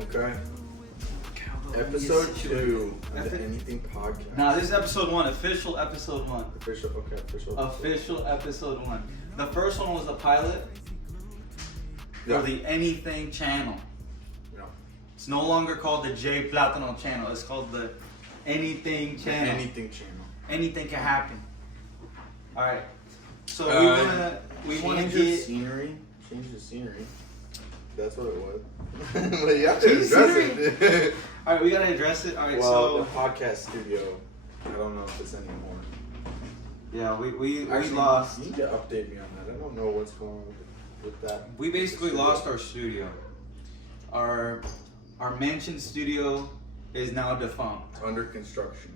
Okay. Episode 2 of the Anything Podcast. Nah, this is episode 1. Official episode 1. Official episode 1. The first one was the pilot for the Anything channel. Yeah. It's no longer called the J Platano channel. It's called the Anything channel. Anything channel. Anything can happen. Alright. So we wanna change get the scenery. Change the scenery. That's what it was. But you have to address it. Alright, we gotta address it. Alright, well, so the podcast studio, I don't know if it's anymore. yeah, we Actually, lost. You need to update me on that. I don't know what's going on with that. We basically lost our studio. Our mansion studio is now defunct. Under construction.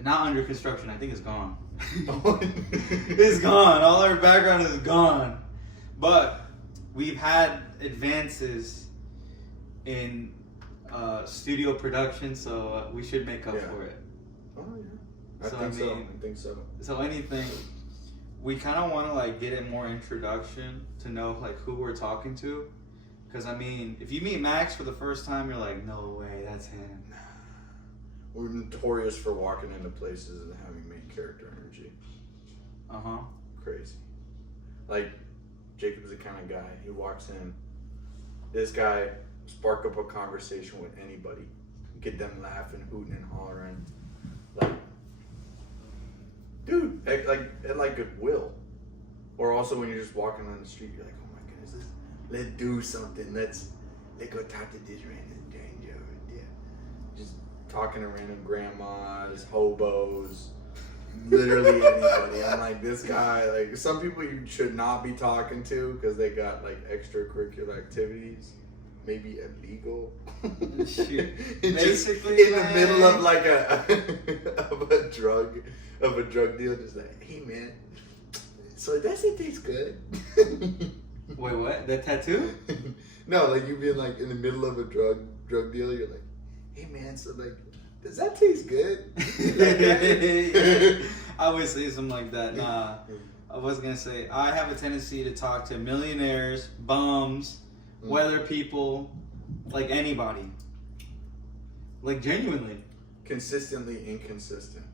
Not under construction. I think it's gone. It's gone. All our background is gone. But we've had advances in studio production, so we should make up for it. Oh yeah. I think so. So anything, we kind of want to like get a more introduction to know like who we're talking to, because I mean, if you meet Max for the first time, you're like, no way, that's him. We're notorious for walking into places and having main character energy. Crazy. Like, Jacob's the kind of guy, he walks in, this guy spark up a conversation with anybody, get them laughing, hooting and hollering. Like, dude, like goodwill. Or also when you're just walking on the street, you're like, oh my goodness, let's do something. Let's go talk to this random stranger over there. Just talking to random grandmas, hobos, literally anybody. I'm like, this guy, like, some people you should not be talking to because they got like extracurricular activities, maybe illegal. Shoot. Basically, in the middle of like a drug deal, just like, hey man, so does it taste good? Wait, what? The tattoo? No, like you being like in the middle of a drug deal, you're like, hey man, so like, does that taste good? I always say something like that. Nah, I was gonna say I have a tendency to talk to millionaires, bums, weather people, like anybody. Like genuinely. Consistently inconsistent.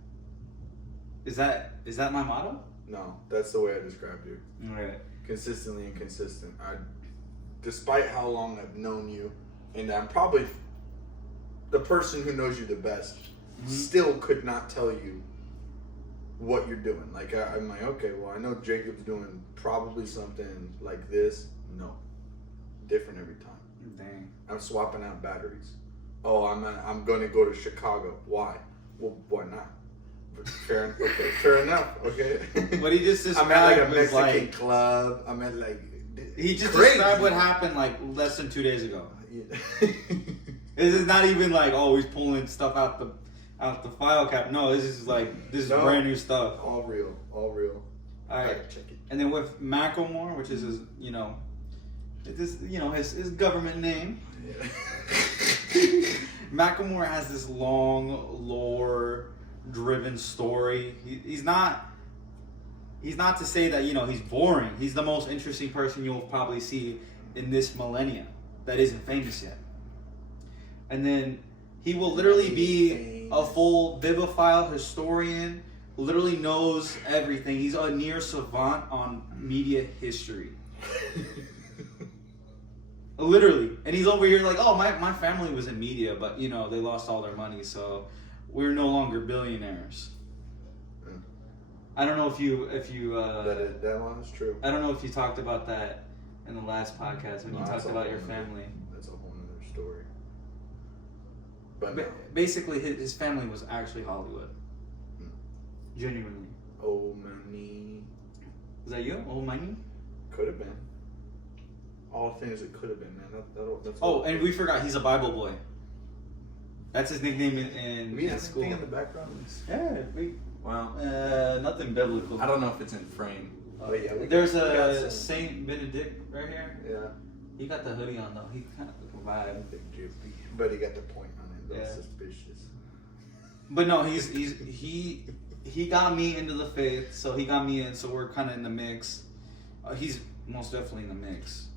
Is that my motto? No, that's the way I described you. Alright. Consistently inconsistent. Despite how long I've known you, and I'm probably the person who knows you the best, still could not tell you what you're doing. Like, I'm like, okay, well, I know Jacob's doing probably something like this. No. Different every time. Dang. I'm swapping out batteries. Oh, I'm going to go to Chicago. Why? Well, why not? Fair enough. Okay. What he just described I'm at like a was Mexican club. I'm at like. He just crazy. described what happened like less than 2 days ago. Yeah. This is not even like, oh, he's pulling stuff out the file cap. No, this is brand new stuff. All real. All right. Check it. And then with Macklemore, which is his, his government name. Yeah. Macklemore has this long lore-driven story. He's not to say that he's boring. He's the most interesting person you'll probably see in this millennia that isn't famous yet. And then he will literally be a full bibliophile historian, literally knows everything. He's a near savant on media history. Literally. And he's over here like, oh, my family was in media, but, they lost all their money, so we're no longer billionaires. I don't know if you that one is true. I don't know if you talked about that in the last podcast when you talked about your family. That's a whole other story. But basically, his family was actually Hollywood. Genuinely. Old money. Is that you? Old money? Could have been. All things it could have been, man. That's and we forgot he's a Bible boy. That's his nickname in school. In the background. Yeah. Wow. Nothing biblical. I don't know if it's in frame. Oh yeah. There's a Saint Benedict right here. Yeah. He got the hoodie on though. He kind of look a vibe. But he got the point on it. That's Yeah. suspicious. But no, he got me into the faith, so he got me in. So we're kind of in the mix. He's most definitely in the mix.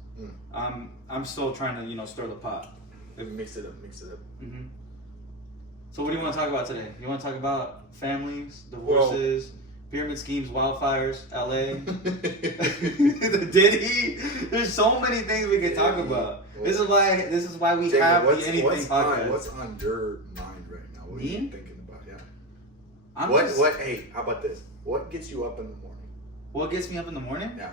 I'm still trying to stir the pot. Mix it up. Mm-hmm. So what do you want to talk about today? You want to talk about families, divorces, pyramid schemes, wildfires, LA, the Diddy? There's so many things we could talk about. This is why we Jacob, have the Anything Podcast. What's on your mind right now? What are you thinking about? Yeah. Hey, how about this? What gets you up in the morning? What gets me up in the morning? Yeah.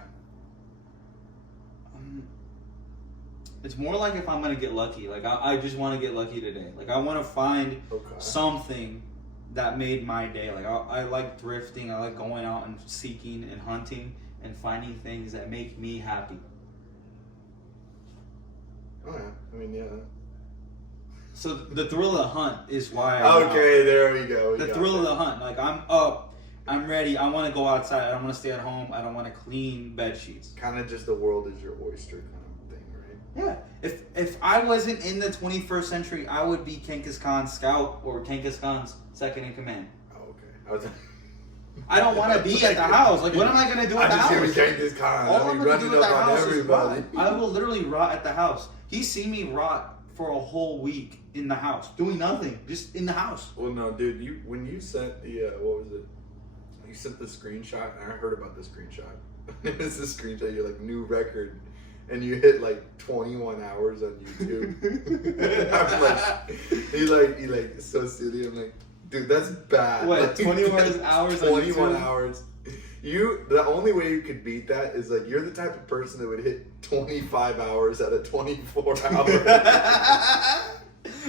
It's more like if I'm gonna get lucky. Like I just want to get lucky today. Like I want to find something that made my day. Like I like thrifting. I like going out and seeking and hunting and finding things that make me happy. Oh yeah, I mean yeah. So the thrill of the hunt is why. There we go. The thrill of the hunt. Like I'm up, I'm ready. I want to go outside. I don't want to stay at home. I don't want to clean bed sheets. Kind of just the world is your oyster kind of thing, right? Yeah. If I wasn't in the 21st century, I would be Genghis Khan's scout or Genghis Khan's second in command. Oh, okay. I don't want to be at the house. Like, what am I gonna do at the house? I'm just hearing Genghis Khan. All I'm gonna do at the house is everybody. rot. I will literally rot at the house. He's seen me rot for a whole week in the house, doing nothing, just in the house. Well, no, dude. When you sent the what was it? You sent the screenshot, and I heard about the screenshot. It was the screenshot. You're like new record, and you hit like 21 hours on YouTube. I'm like, he like so silly. I'm like, dude, that's bad. What? Like, 21 hours. 21 hours. The only way you could beat that is like you're the type of person that would hit 25 hours out of 24 hours.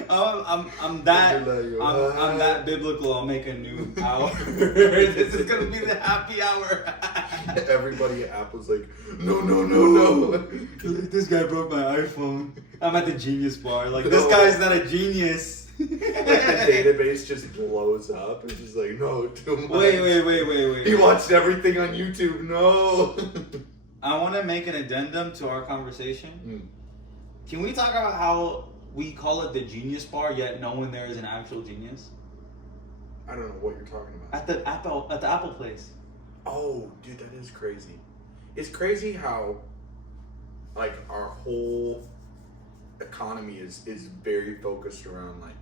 I'm that biblical. I'll make a new hour. This is gonna be the happy hour. Everybody at Apple's like, no. This guy broke my iPhone. I'm at the Genius Bar. Like, this guy's not a genius. Like the database just blows up. It's just like, no, too much. Wait. He watched everything on YouTube. No. I want to make an addendum to our conversation. Can we talk about how we call it the Genius Bar, yet no one there is an actual genius? I don't know what you're talking about. At the Apple place. Oh, dude, that is crazy. It's crazy how, like, our whole economy is very focused around like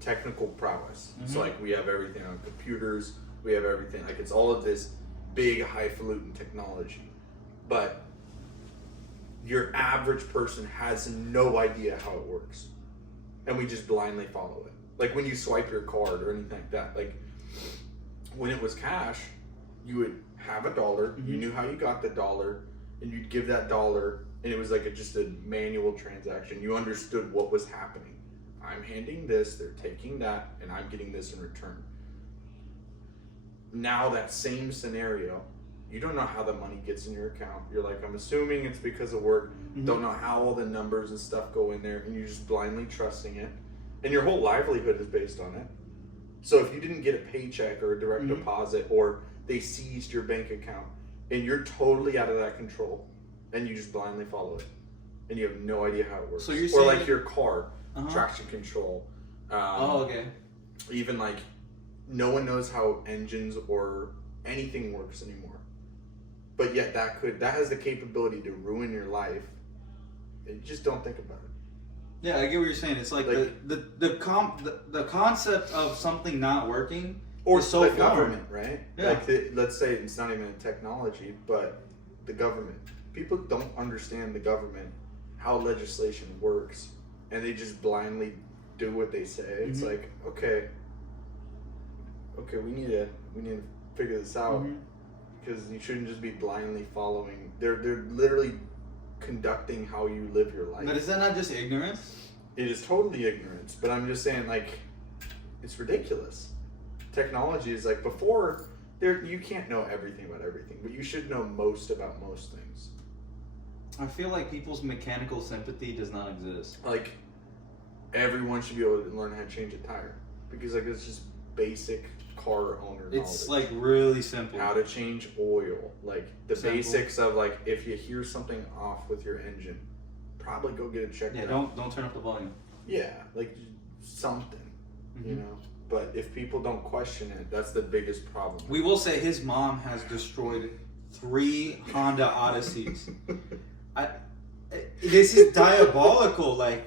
technical prowess. Mm-hmm. So like we have everything on computers, we have everything, like it's all of this big highfalutin technology, but your average person has no idea how it works, and we just blindly follow it. Like when you swipe your card or anything like that, like when it was cash, you would have $1, mm-hmm. you knew how you got the $1, and you'd give that $1, and it was like just a manual transaction. You understood what was happening. I'm handing this, they're taking that, and I'm getting this in return. Now that same scenario, you don't know how the money gets in your account. You're like, I'm assuming it's because of work. Mm-hmm. Don't know how all the numbers and stuff go in there, and you're just blindly trusting it. And your whole livelihood is based on it. So if you didn't get a paycheck or a direct mm-hmm. deposit, or they seized your bank account, and you're totally out of that control, and you just blindly follow it, and you have no idea how it works. So you're saying, or like your car, uh-huh. traction control. Okay. Even like no one knows how engines or anything works anymore, but yet that has the capability to ruin your life. You just don't think about it. Yeah, I get what you're saying. It's like the concept of something not working, or so the government, right? Yeah. Like let's say it's not even a technology, but the government. People don't understand the government, how legislation works, and they just blindly do what they say. It's mm-hmm. like, okay, we need to figure this out, mm-hmm. because you shouldn't just be blindly following. They're literally conducting how you live your life. But is that not just ignorance? It is totally ignorance, but I'm just saying, like, it's ridiculous. Technology is like, before, you can't know everything about everything, but you should know most about most things. I feel like people's mechanical sympathy does not exist. Like, everyone should be able to learn how to change a tire, because like it's just basic car owner knowledge. It's like really simple. How to change oil, like the basics of like if you hear something off with your engine, probably go get it checked out. Yeah, don't turn up the volume. Yeah, like something, mm-hmm. you know. But if people don't question it, that's the biggest problem. We will say his mom has destroyed 3 Honda Odysseys. this is diabolical. Like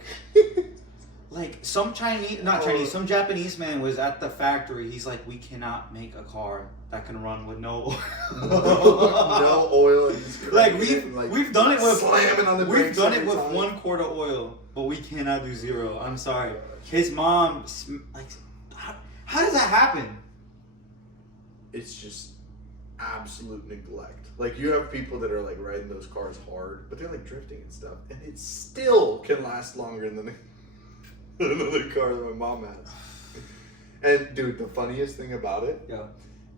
some some Japanese man was at the factory. He's like, we cannot make a car that can run with no oil. No oil. And like we've done it with slamming on the we've done it with time. 1 quart of oil, but we cannot do 0. I'm sorry. His mom, like, how does that happen? It's just absolute neglect. Like, you have people that are like riding those cars hard, but they're like drifting and stuff, and it still can last longer than another car that my mom has. And dude, the funniest thing about it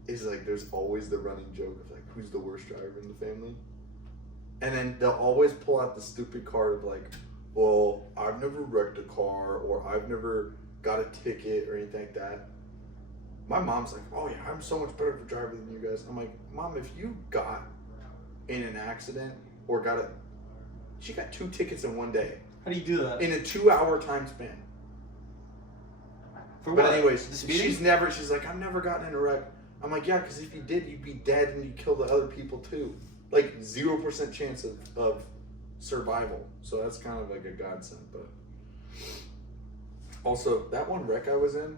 is like there's always the running joke of like, who's the worst driver in the family? And then they'll always pull out the stupid card of like, well, I've never wrecked a car, or I've never got a ticket or anything like that. My mom's like, oh yeah, I'm so much better of a driver than you guys. I'm like, Mom, if you got in an accident or she got 2 tickets in one day. How do you do that? In a 2-hour time span. For but what? anyways, she's like, I've never gotten in a wreck. I'm like, yeah, because if you did, you'd be dead and you'd kill the other people too. Like 0% chance of survival. So that's kind of like a godsend. But also, that one wreck I was in.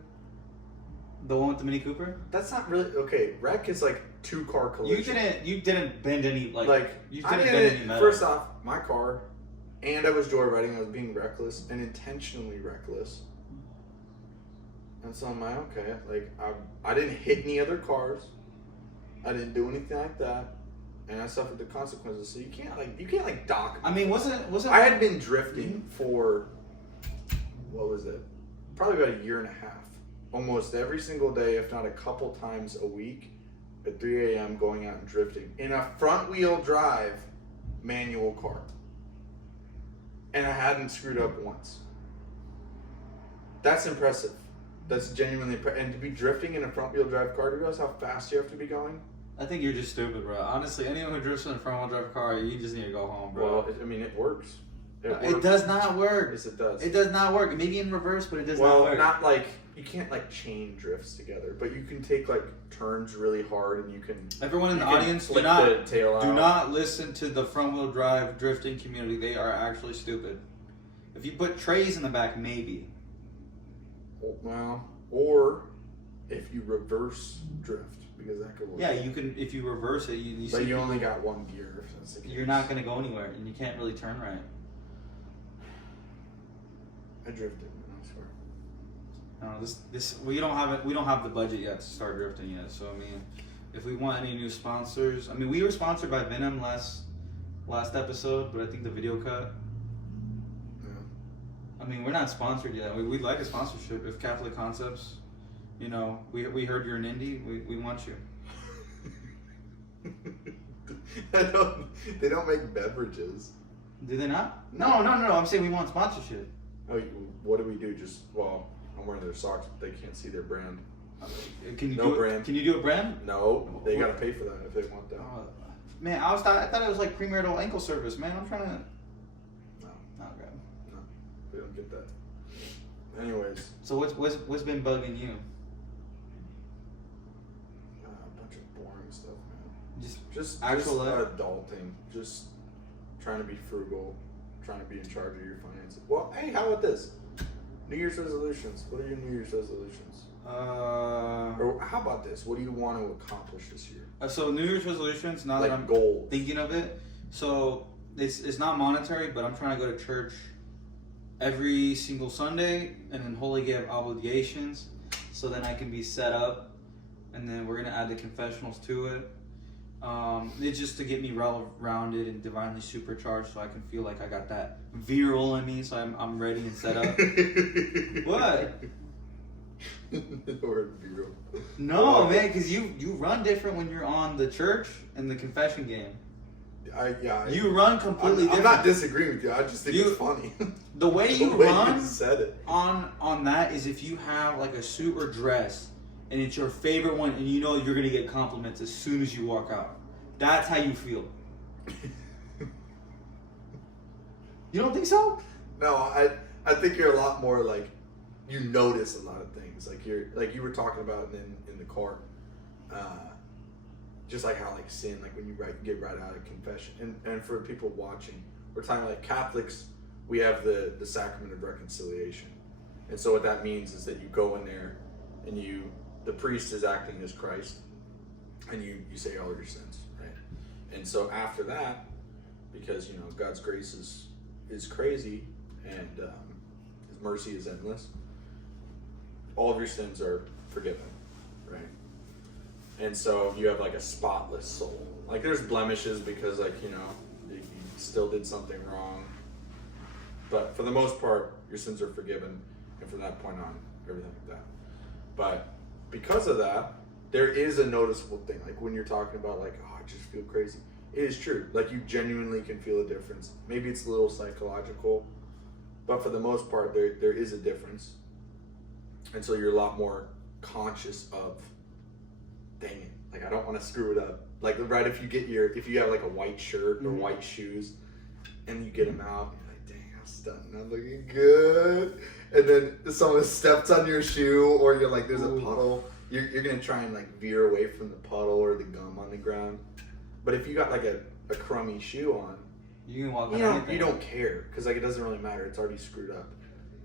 The one with the Mini Cooper? That's not really okay. Wreck is like 2-car collision. You didn't bend any you didn't bend any metal. First off, my car, and I was joyriding. I was being reckless and intentionally reckless. And so I'm like, okay, like I didn't hit any other cars. I didn't do anything like that, and I suffered the consequences. So you can't dock. I mean, wasn't I had been drifting for what was it? Probably about 1.5 years. Almost every single day, if not a couple times a week, at 3 a.m. going out and drifting in a front-wheel drive manual car. And I hadn't screwed up once. That's impressive. That's genuinely impressive. And to be drifting in a front-wheel drive car, do you realize how fast you have to be going? I think you're just stupid, bro. Honestly, anyone who drifts in a front-wheel drive car, you just need to go home, bro. Well, it works. It does not work. Yes, it does. It does not work. Maybe in reverse, but it does not work. Well, not like, you can't like chain drifts together, but you can take like turns really hard and you can... Everyone in the audience, do not listen to the front-wheel drive drifting community. They are actually stupid. If you put trays in the back, maybe. Well, or if you reverse drift, because that could work. Yeah, you can, if you reverse it, but you only got 1 gear, if that's the case. You're not going to go anywhere, and you can't really turn right. I drifted, I swear. No, we don't have the budget yet to start drifting yet. So I mean, if we want any new sponsors, I mean, we were sponsored by Venom last episode, but I think the video cut. Yeah. I mean, we're not sponsored yet. We'd like a sponsorship. If Catholic Concepts, we heard you're an indie, we want you. They don't make beverages. Do they not? No. I'm saying we want sponsorship. Oh, what do we do? I'm wearing their socks, but they can't see their brand. Can you brand. Can you do a brand? No, they gotta pay for that if they want that. Man, I thought it was like premarital ankle service. Man, I'm trying to. No. Okay. No, we don't get that. Anyways. So what's been bugging you? A bunch of boring stuff, man. Just adulting. Just trying to be frugal. Trying to be in charge of your finances. Well, hey, how about this? New Year's resolutions. What are your New Year's resolutions? Or how about this? What do you want to accomplish this year? So New Year's resolutions. Now that I'm thinking of it, so it's not monetary, but I'm trying to go to church every single Sunday and then wholly give obligations, so then I can be set up, and then we're gonna add the confessionals to it. It's just to get me rounded and divinely supercharged, so I can feel like I got that virile in me, so I'm ready and set up. What? The word virile. No, man, because you run different when you're on the church and the confession game. You run completely different. I'm not disagreeing with you. I just think it's funny. The way you run you said it. on that is if you have like a suit or dress and it's your favorite one and you know you're going to get compliments as soon as you walk out. That's how you feel. You don't think so? No, I think you're a lot more like, you notice a lot of things. Like you were talking about in the car. Just like how like sin, like when you get right out of confession. And for people watching, we're talking like Catholics, we have the sacrament of reconciliation. And so what that means is that you go in there and the priest is acting as Christ, and you say all your sins, right? And so after that, because God's grace is crazy and His mercy is endless, all of your sins are forgiven, right? And so you have like a spotless soul. Like there's blemishes because you still did something wrong, but for the most part, your sins are forgiven, and from that point on, everything like that. But because of that, there is a noticeable thing. Like when you're talking about I just feel crazy. It is true. Like you genuinely can feel a difference. Maybe it's a little psychological, but for the most part, there is a difference. And so you're a lot more conscious of, dang it, like I don't want to screw it up. Like right if you have like a white shirt or white shoes, and you get them out, you're like, dang, I'm stunting, I'm looking good. And then someone steps on your shoe, or you're like, there's a puddle. You're gonna try and like veer away from the puddle or the gum on the ground. But if you got like a crummy shoe on, you can walk. You don't care because like it doesn't really matter. It's already screwed up.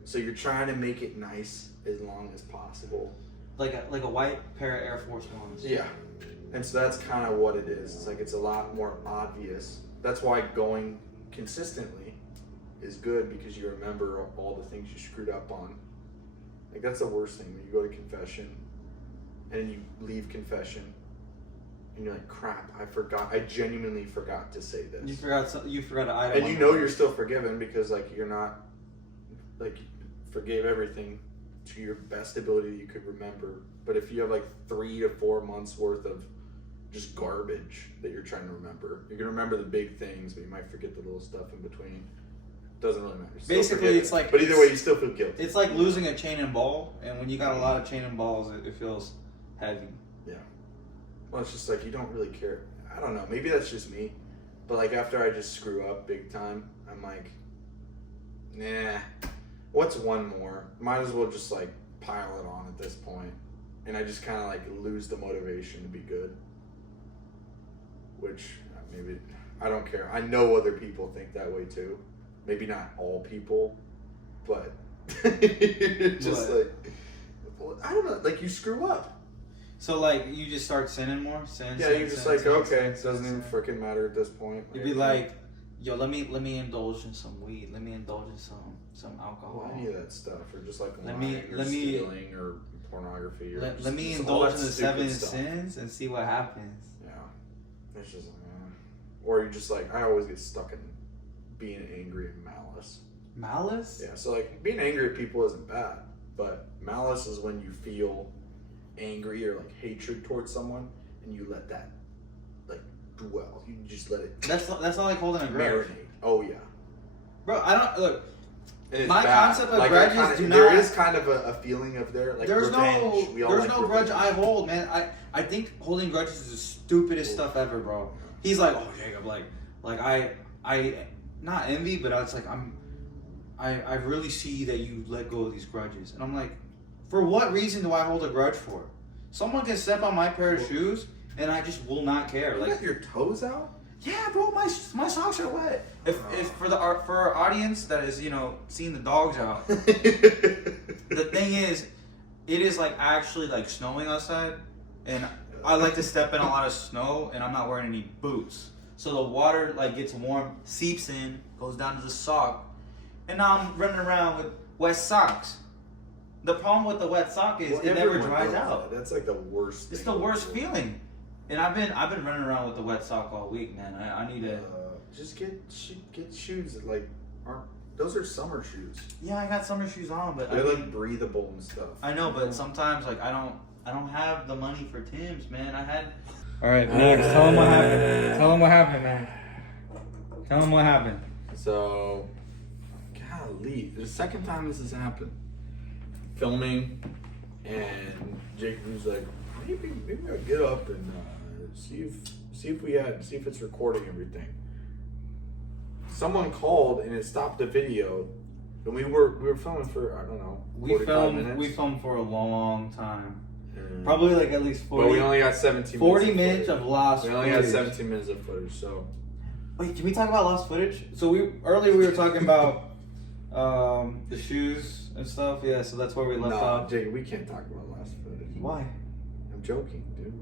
So you're trying to make it nice as long as possible. Like a white pair of Air Force Ones. Yeah. And so that's kind of what it is. It's like it's a lot more obvious. That's why going consistently is good, because you remember all the things you screwed up on. Like that's the worst thing when you go to confession and you leave confession and you're like, crap, I genuinely forgot to say this. You forgot an item. And you're still forgiven because like you're not, like you forgave everything to your best ability that you could remember. But if you have like 3 to 4 months worth of just garbage that you're trying to remember, you're gonna remember the big things, but you might forget the little stuff in between. Doesn't really matter. Basically, it's like. But either way, you still feel guilty. It's like losing a chain and ball, and when you got a lot of chain and balls, it feels heavy. Yeah. Well, it's just like you don't really care. I don't know. Maybe that's just me, but like after I just screw up big time, I'm like, nah. What's one more? Might as well just like pile it on at this point, and I just kind of like lose the motivation to be good. Which maybe I don't care. I know other people think that way too. Maybe not all people, but just like, I don't know, like you screw up. So like you just start sinning more? You're just like, okay, it doesn't even freaking matter at this point. You'd be like, yo, let me indulge in some weed. Let me indulge in some alcohol. Well, any of that stuff, or just like stealing or pornography. Or let me indulge in the 7 sins and see what happens. Yeah, it's just or you just like, I always get stuck in being angry and malice. Malice? Yeah, so like being angry at people isn't bad, but malice is when you feel angry or like hatred towards someone and you let that like dwell. You just let it. That's not like holding a grudge. Marinate. Oh yeah, bro. I don't look. My concept of grudges do not. There is kind of a feeling of like there's revenge. There's no grudge I hold, man. I think holding grudges is the stupidest stuff ever, bro. He's like, oh Jacob, like I not envy, but it's like I really see that you let go of these grudges, and I'm like, for what reason do I hold a grudge for? Someone can step on my pair of shoes, and I just will not care. You like got your toes out? Yeah, bro, my socks are wet. If for our audience that is seeing the dogs out, the thing is, it is like actually like snowing outside, and I like to step in a lot of snow, and I'm not wearing any boots. So the water like gets warm, seeps in, goes down to the sock, and now I'm running around with wet socks. The problem with the wet sock is it never dries out. That's like the worst. It's the worst feeling. And I've been running around with the wet sock all week, man. I need to just get shoes that like aren't. Those are summer shoes. Yeah, I got summer shoes on, but they're like breathable and stuff. I know, but sometimes like I don't have the money for Tim's, man. All right, next. Tell him what happened. Tell him what happened, man. Tell him what happened. So, golly, the second time this has happened. Filming, and Jacob was like, maybe I'll get up and see if it's recording everything. Someone called and it stopped the video, and we were filming for, I don't know, 45 minutes. We filmed for a long time. Probably like at least 40. But we only got 17 minutes. 40 minutes of lost footage. We only got 17 minutes of footage, so. Wait, can we talk about lost footage? So earlier we were talking about the shoes and stuff. Yeah, so that's where we left off. Jake, we can't talk about lost footage. Why? I'm joking, dude.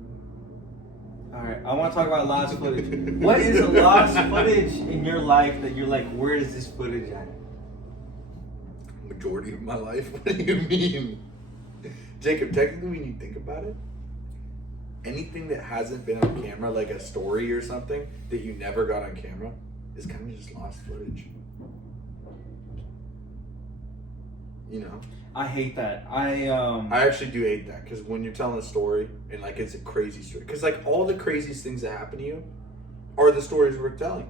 All right, I want to talk about lost footage. What is the lost footage in your life that you're like, where is this footage at? Majority of my life? What do you mean? Jacob, technically when you think about it, anything that hasn't been on camera, like a story or something that you never got on camera, is kind of just lost footage. You know? I hate that. I actually do hate that, because when you're telling a story and like it's a crazy story, because like all the craziest things that happen to you are the stories worth telling.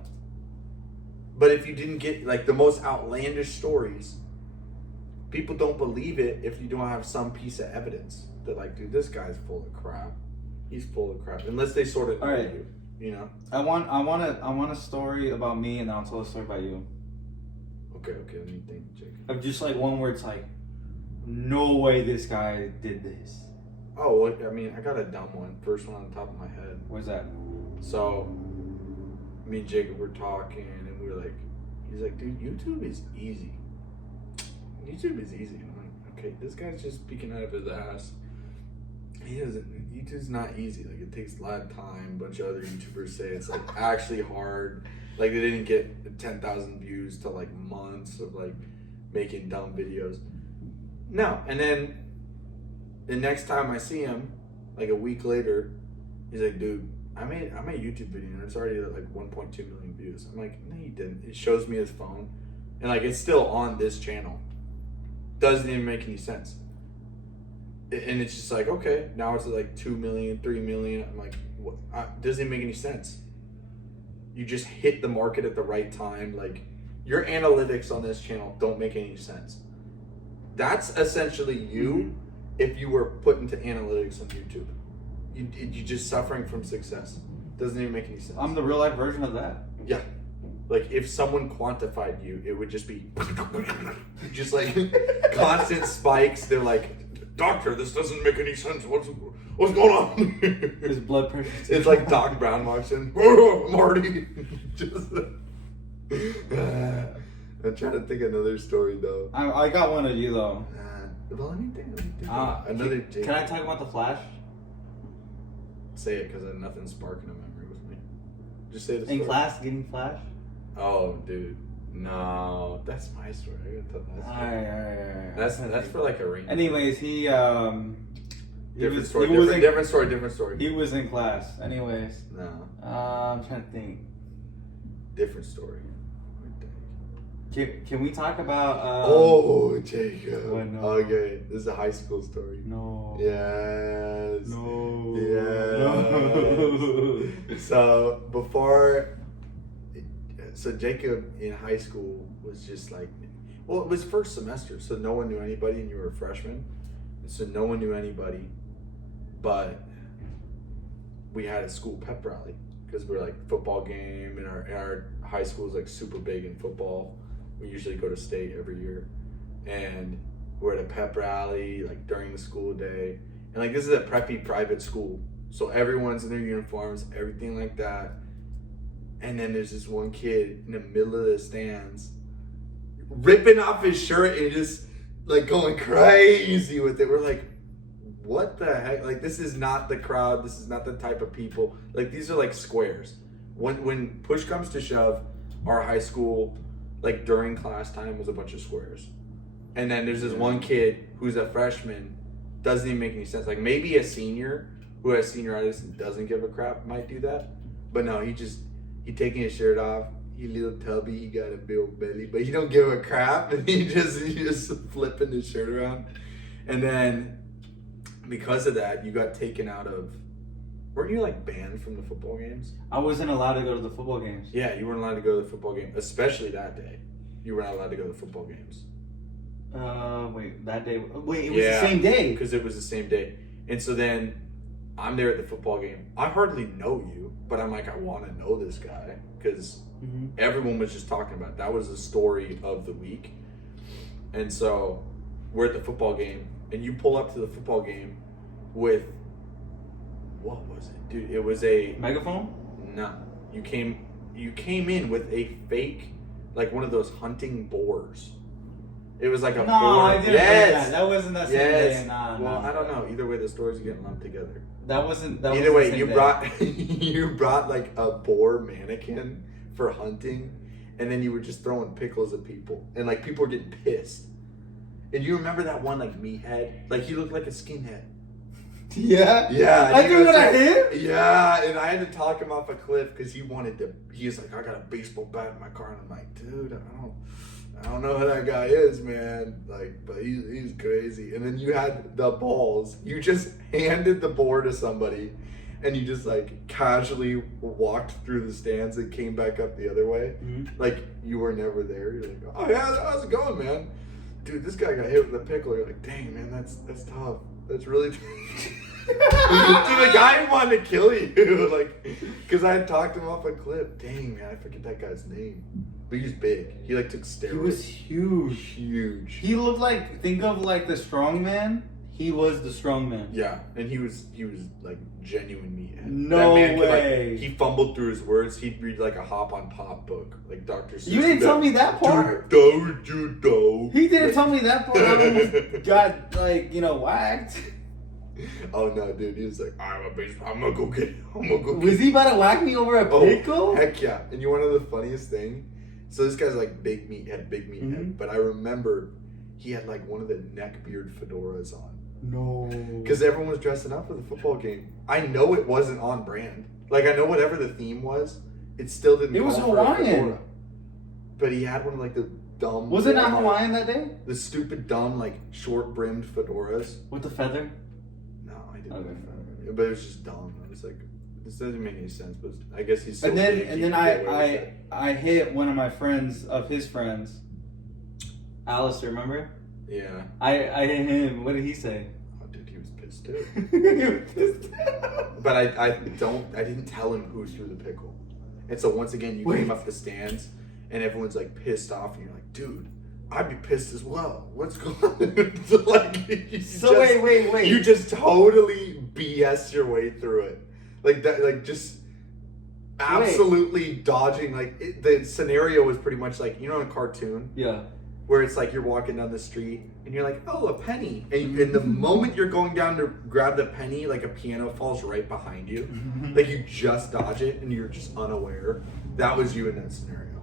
But if you didn't get like the most outlandish stories, people don't believe it if you don't have some piece of evidence. They're like, dude, this guy's full of crap. He's full of crap. Unless they sort of know you, you know? I want a story about me, and then I'll tell a story about you. Okay, let me think, Jake. Of just like one word, it's like, no way this guy did this. Oh, well, I mean, I got a dumb one. First one on the top of my head. What's that? So, me and Jacob were talking, and we were like, he's like, dude, YouTube is easy. YouTube is easy. I'm like, okay, this guy's just speaking out of his ass. YouTube's not easy. Like, it takes a lot of time. A bunch of other YouTubers say it's like actually hard. Like, they didn't get 10,000 views to like months of like making dumb videos. No, and then the next time I see him, like a week later, he's like, dude, I made a YouTube video and it's already at like 1.2 million views. I'm like, no, you didn't. It shows me his phone, and like it's still on this channel. Doesn't even make any sense. And it's just like, okay, now it's like 2 million, 3 million. I'm like, what? Doesn't even make any sense. You just hit the market at the right time. Like, your analytics on this channel don't make any sense. That's essentially you if you were put into analytics on YouTube. You're just suffering from success. Doesn't even make any sense. I'm the real life version of that. Yeah. Like, if someone quantified you, it would just be just like constant spikes. They're like, doctor, this doesn't make any sense. What's going on? His blood pressure. It's like Doc Brown walks in. Oh, Marty. Just, I'm trying to think of another story though. I got one of you though. Well, let me think. Another. Can I talk about the Flash? Say it, because nothing's sparking a memory with me. Just say the story. In class, getting Flash. Oh, dude. No, that's my story. I gotta tell that story. Alright. That's for like a ring. Anyways, different story. He was in class. Anyways. No. I'm trying to think. Different story. Can we talk about oh, Jacob. Oh, no. Okay, this is a high school story. No. Yes. No. Yes. No. So Jacob in high school was just like, well, it was first semester, so no one knew anybody, and you were a freshman, so no one knew anybody, but we had a school pep rally, because we're like football game, and our high school is like super big in football. We usually go to state every year, and we're at a pep rally like during the school day, and like this is a preppy private school, so everyone's in their uniforms, everything like that. And then there's this one kid in the middle of the stands ripping off his shirt and just like going crazy with it. We're like, what the heck? Like, this is not the crowd. This is not the type of people. Like, these are like squares. When push comes to shove, our high school, like during class time, was a bunch of squares. And then there's this one kid who's a freshman, doesn't even make any sense. Like, maybe a senior who has senioritis and doesn't give a crap might do that. But no, he taking his shirt off. He little tubby. He got a big old belly, but he don't give a crap. And he just flipping his shirt around. And then because of that, you got taken out of. Weren't you like banned from the football games? I wasn't allowed to go to the football games. Yeah, you weren't allowed to go to the football game, especially that day. You were not allowed to go to the football games. That day. Wait, it was the same day. Because it was the same day. And so then I'm there at the football game. I hardly know you, but I'm like, I want to know this guy, because everyone was just talking about it. That was the story of the week. And so we're at the football game, and you pull up to the football game with, what was it, dude? It was a megaphone. No, you came you came in with a fake, like one of those hunting boars. It was like a boar. I didn't. Yes. That wasn't that same day. Nah. I don't know. Either way, the stories are getting lumped together. That wasn't. Either way, you brought like a boar mannequin for hunting, and then you were just throwing pickles at people, and like people were getting pissed. And you remember that one like meathead? Like he looked like a skinhead. Yeah. Yeah. I threw it at him? Yeah, and I had to talk him off a cliff because he was like, I got a baseball bat in my car, and I'm like, dude, I don't know who that guy is, man. Like, but he's crazy. And then you had the balls. You just handed the board to somebody, and you just like casually walked through the stands and came back up the other way. Mm-hmm. Like you were never there. You're like, oh yeah, how's it going, man? Dude, this guy got hit with a pickle. You're like, dang, man, that's tough. That's really tough. Dude, the guy wanted to kill you, like, because I had talked him off a cliff. Dang, man, I forget that guy's name. But he's big. He like took steroids. He was huge. Huge. He looked like, think of like the strong man. He was the strong man. Yeah, and he was like genuine meathead. No way. Could, like, he fumbled through his words. He'd read like a Hop on Pop book, like Dr. Seuss. You didn't tell me that part. He didn't tell me that part. I almost got like whacked. Oh no, dude! He was like, "I'm a baseball. I'm gonna go get. Was he about to whack me over a pickle? Heck yeah! And you want to know the funniest thing? So this guy's like big meathead, Mm-hmm. but I remember he had like one of the neckbeard fedoras on. No. Because everyone was dressing up for the football game. I know it wasn't on brand. Like I know whatever the theme was, it still didn't. It was Hawaiian. But he had one of like the dumb. Was it not Hawaiian that day? The stupid dumb like short brimmed fedoras with the feather. No, I didn't. Okay. But it was just dumb. I was like, this doesn't make any sense. But I guess he's. So and then I hit one of my friends of his friends. Alistair, remember? Yeah. I hit him. What did he say? Oh, dude, he was pissed too. He was pissed. But I didn't tell him who threw the pickle. And so once again, you came up the stands, and everyone's like pissed off, and you're like, dude, I'd be pissed as well. What's going on? So wait. You just totally BS your way through it. Like that, like just absolutely dodging. Like the scenario was pretty much like, in a cartoon. Yeah. Where it's like you're walking down the street and you're like, oh, a penny. And in the moment you're going down to grab the penny, like a piano falls right behind you. Like you just dodge it and you're just unaware. That was you in that scenario.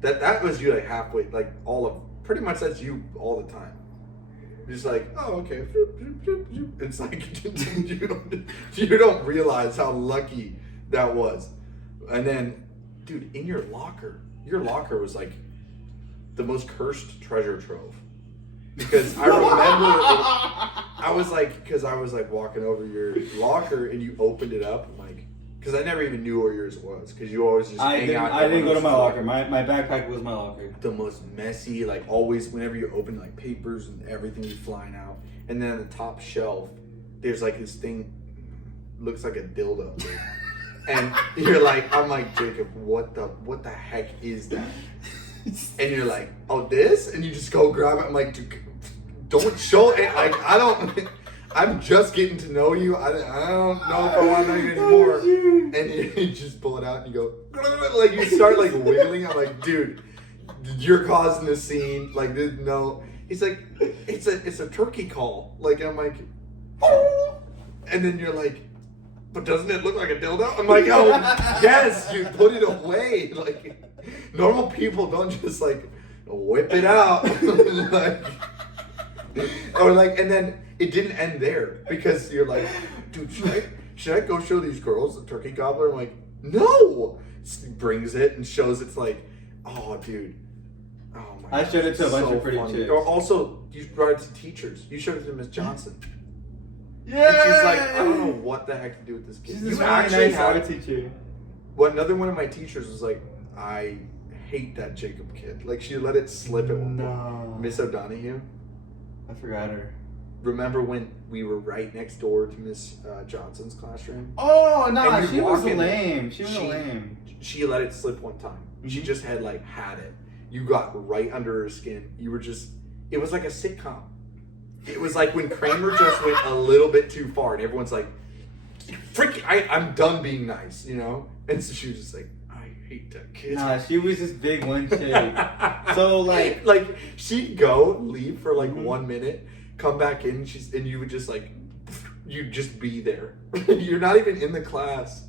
That was you like halfway, like pretty much that's you all the time. You're just like, oh, okay. It's like, you don't realize how lucky that was. And then, dude, in your locker was like, the most cursed treasure trove, because I remember I was like walking over your locker and you opened it up. I'm like, because I never even knew where yours was, because you always just hang out. I didn't go to my locker. My backpack was my locker. The most messy, like always whenever you open like papers and everything is flying out, and then on the top shelf there's like this thing, looks like a dildo. And you're like, I'm like, Jacob, what the heck is that? And you're like, oh, this? And you just go grab it. I'm like, dude, don't show it. Like, I'm just getting to know you. I don't know if I want to know you anymore. And you just pull it out and you go, like, you start like wiggling. I'm like, dude, you're causing the scene. Like, no. He's like, it's a turkey call. Like, I'm like, oh. And then you're like, but doesn't it look like a dildo? I'm like, oh, yes, you put it away. Like, normal people don't just like whip it out. And then it didn't end there, because you're like, dude, should I go show these girls the turkey gobbler? I'm like, no. Brings it and shows it's like, oh, dude. Oh my I showed it to a bunch of pretty funny. chicks. Also, you brought it to teachers. You showed it to Miss Johnson. Yeah. And she's like, I don't know what the heck to do with this kid. She's actually had a teacher. Well, another one of my teachers was like, I hate that Jacob kid. Like, she let it slip at one point. Miss O'Donoghue. I forgot her. Remember when we were right next door to Miss Johnson's classroom? Oh, no, she was lame. She let it slip one time. Mm-hmm. She just had it. You got right under her skin. You were just, it was like a sitcom. It was like when Kramer just went a little bit too far and everyone's like, I'm done being nice, And so she was just like, I hate that kid. Nah, she was this big one chick. So like she'd go, leave for like 1 minute, come back in, and you would just like, you'd just be there. You're not even in the class.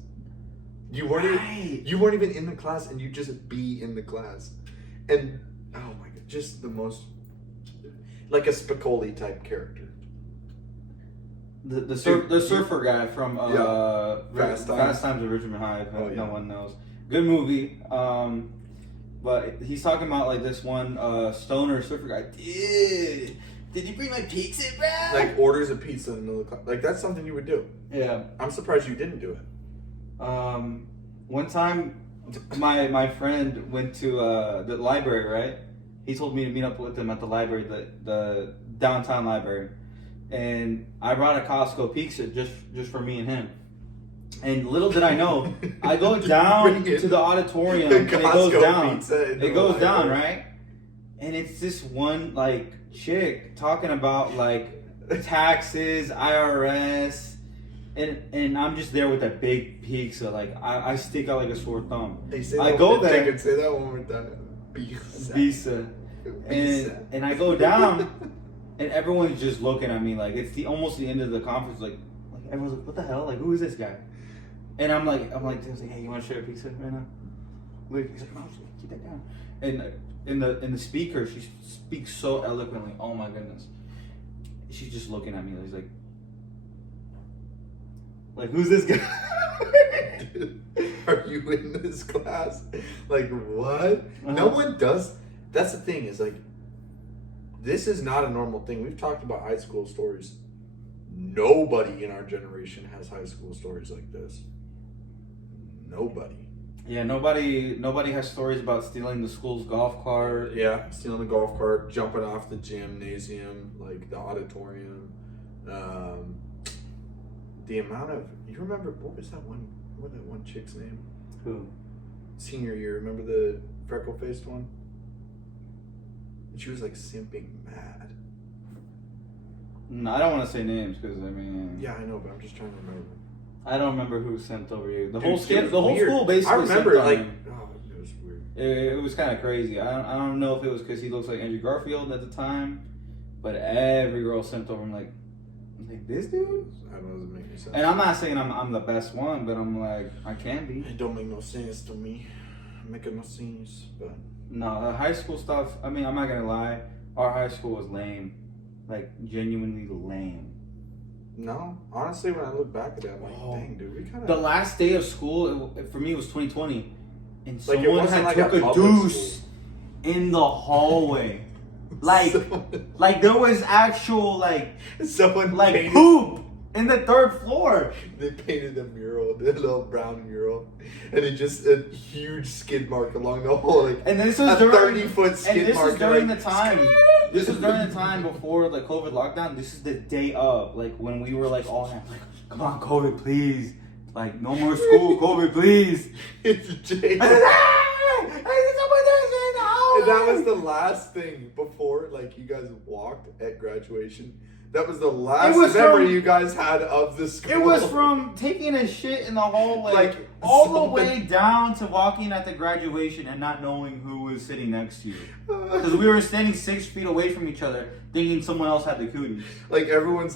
You weren't even in the class, and you just be in the class. And oh my god, just the most like a Spicoli type character. The surfer guy from Fast Times at Ridgemont High. No one knows. Good movie. But he's talking about like this one stoner surfer guy. Dude, did you bring my pizza, bro? Like orders a pizza in the middle of class. Like that's something you would do. Yeah. I'm surprised you didn't do it. One time, my friend went to the library. Right. He told me to meet up with him at the library, the downtown library. And I brought a Costco pizza just for me and him. And little did I know, I go down to the auditorium and it goes down. It goes down, right? And it's this one like chick talking about like taxes, IRS, and I'm just there with that big pizza. Like I stick out like a sore thumb. I go there. Say that one more time. Pizza. And I go down. And everyone's just looking at me like it's almost the end of the conference. Like everyone's like, "What the hell? Like, who is this guy?" And I'm like, "Hey, you want to share a pizza right now?" He's like, "No, keep that down." And in the speaker, she speaks so eloquently. Oh my goodness, she's just looking at me. He's like, "Who's this guy?" Dude, are you in this class? Like what? No one does. That's the thing. Is like. This is not a normal thing. We've talked about high school stories. Nobody in our generation has high school stories like this. Nobody. Yeah, nobody has stories about stealing the school's golf cart. Yeah, stealing the golf cart, jumping off the gymnasium, like the auditorium. The amount of you remember what was that one chick's name? Who? Senior year. Remember the freckle-faced one? She was like simping mad. No, I don't want to say names because I mean. Yeah, I know, but I'm just trying to remember. I don't remember who simped over you. The Dude, whole school basically. I remember simped on him. it was weird. It was kind of crazy. I don't know if it was because he looks like Andrew Garfield at the time, but every girl simped over him like this dude. I don't know, doesn't make any sense. And I'm not saying I'm the best one, but I'm like I can be. It don't make no sense to me. Making no sense, but. No, the high school stuff, I mean, I'm not going to lie. Our high school was lame. Like, genuinely lame. No. Honestly, when I look back at it, I'm like, dang, dude, we kind of... The last day of school, for me, it was 2020. And like someone had took a deuce in the hallway. Like, like there was actual, like... Someone like, painted... poop in the third floor. They painted a mural, the little brown mural. And it just a huge skid mark along the whole, like, and this was a during, 30-foot skid and this mark. Was during the time. This was during the time before the COVID lockdown. This is the day of, like when we were like all like, come on, COVID, please. Like no more school, COVID, please. It's Jay. And that was the last thing before, like, you guys walked at graduation. That was the last memory you guys had of the school. It was from taking a shit in the hallway, like all the way down to walking at the graduation and not knowing who was sitting next to you. Because we were standing 6 feet away from each other, thinking someone else had the cooties. Like everyone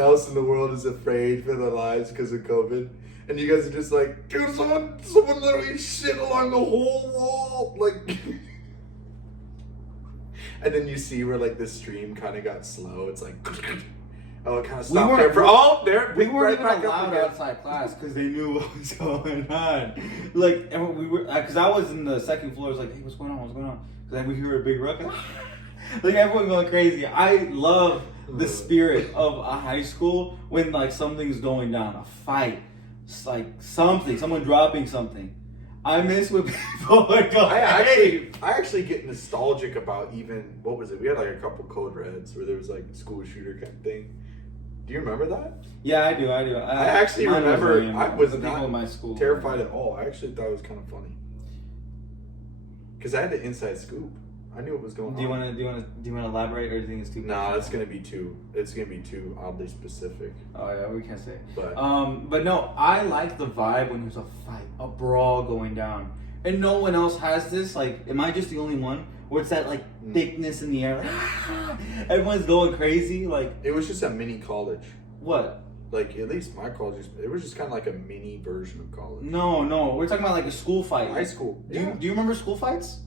else in the world is afraid for their lives because of COVID. And you guys are just like, dude, someone literally shit along the whole wall. Like... And then you see where like the stream kind of got slow. It's like, oh, it kind of stopped there for there. We weren't even allowed outside class because they knew what was going on. Like, and we were because I was in the second floor. I was like, hey, what's going on? What's going on? Because we hear a big ruckus. Like everyone going crazy. I love the spirit of a high school when like something's going down, a fight, it's like something, someone dropping something. I miss when people would go. I actually get nostalgic about even what was it? We had like a couple code reds where there was like school shooter kind of thing. Do you remember that? Yeah, I do. I actually remember. I was not in my school terrified at all. I actually thought it was kind of funny because I had the inside scoop. I knew what was going Do you on. want to elaborate, or do you think it's too? No, it's gonna be too oddly specific. Oh yeah, we can't say. But But no, I like the vibe when there's a fight, a brawl going down, and no one else has this. Like, am I just the only one? Where it's that like thickness in the air, like everyone's going crazy. Like, it was just a mini college. what? Like, at least my college, it was just kind of like a mini version of college. No, we're talking about like a school fight. High school. Do you remember school fights?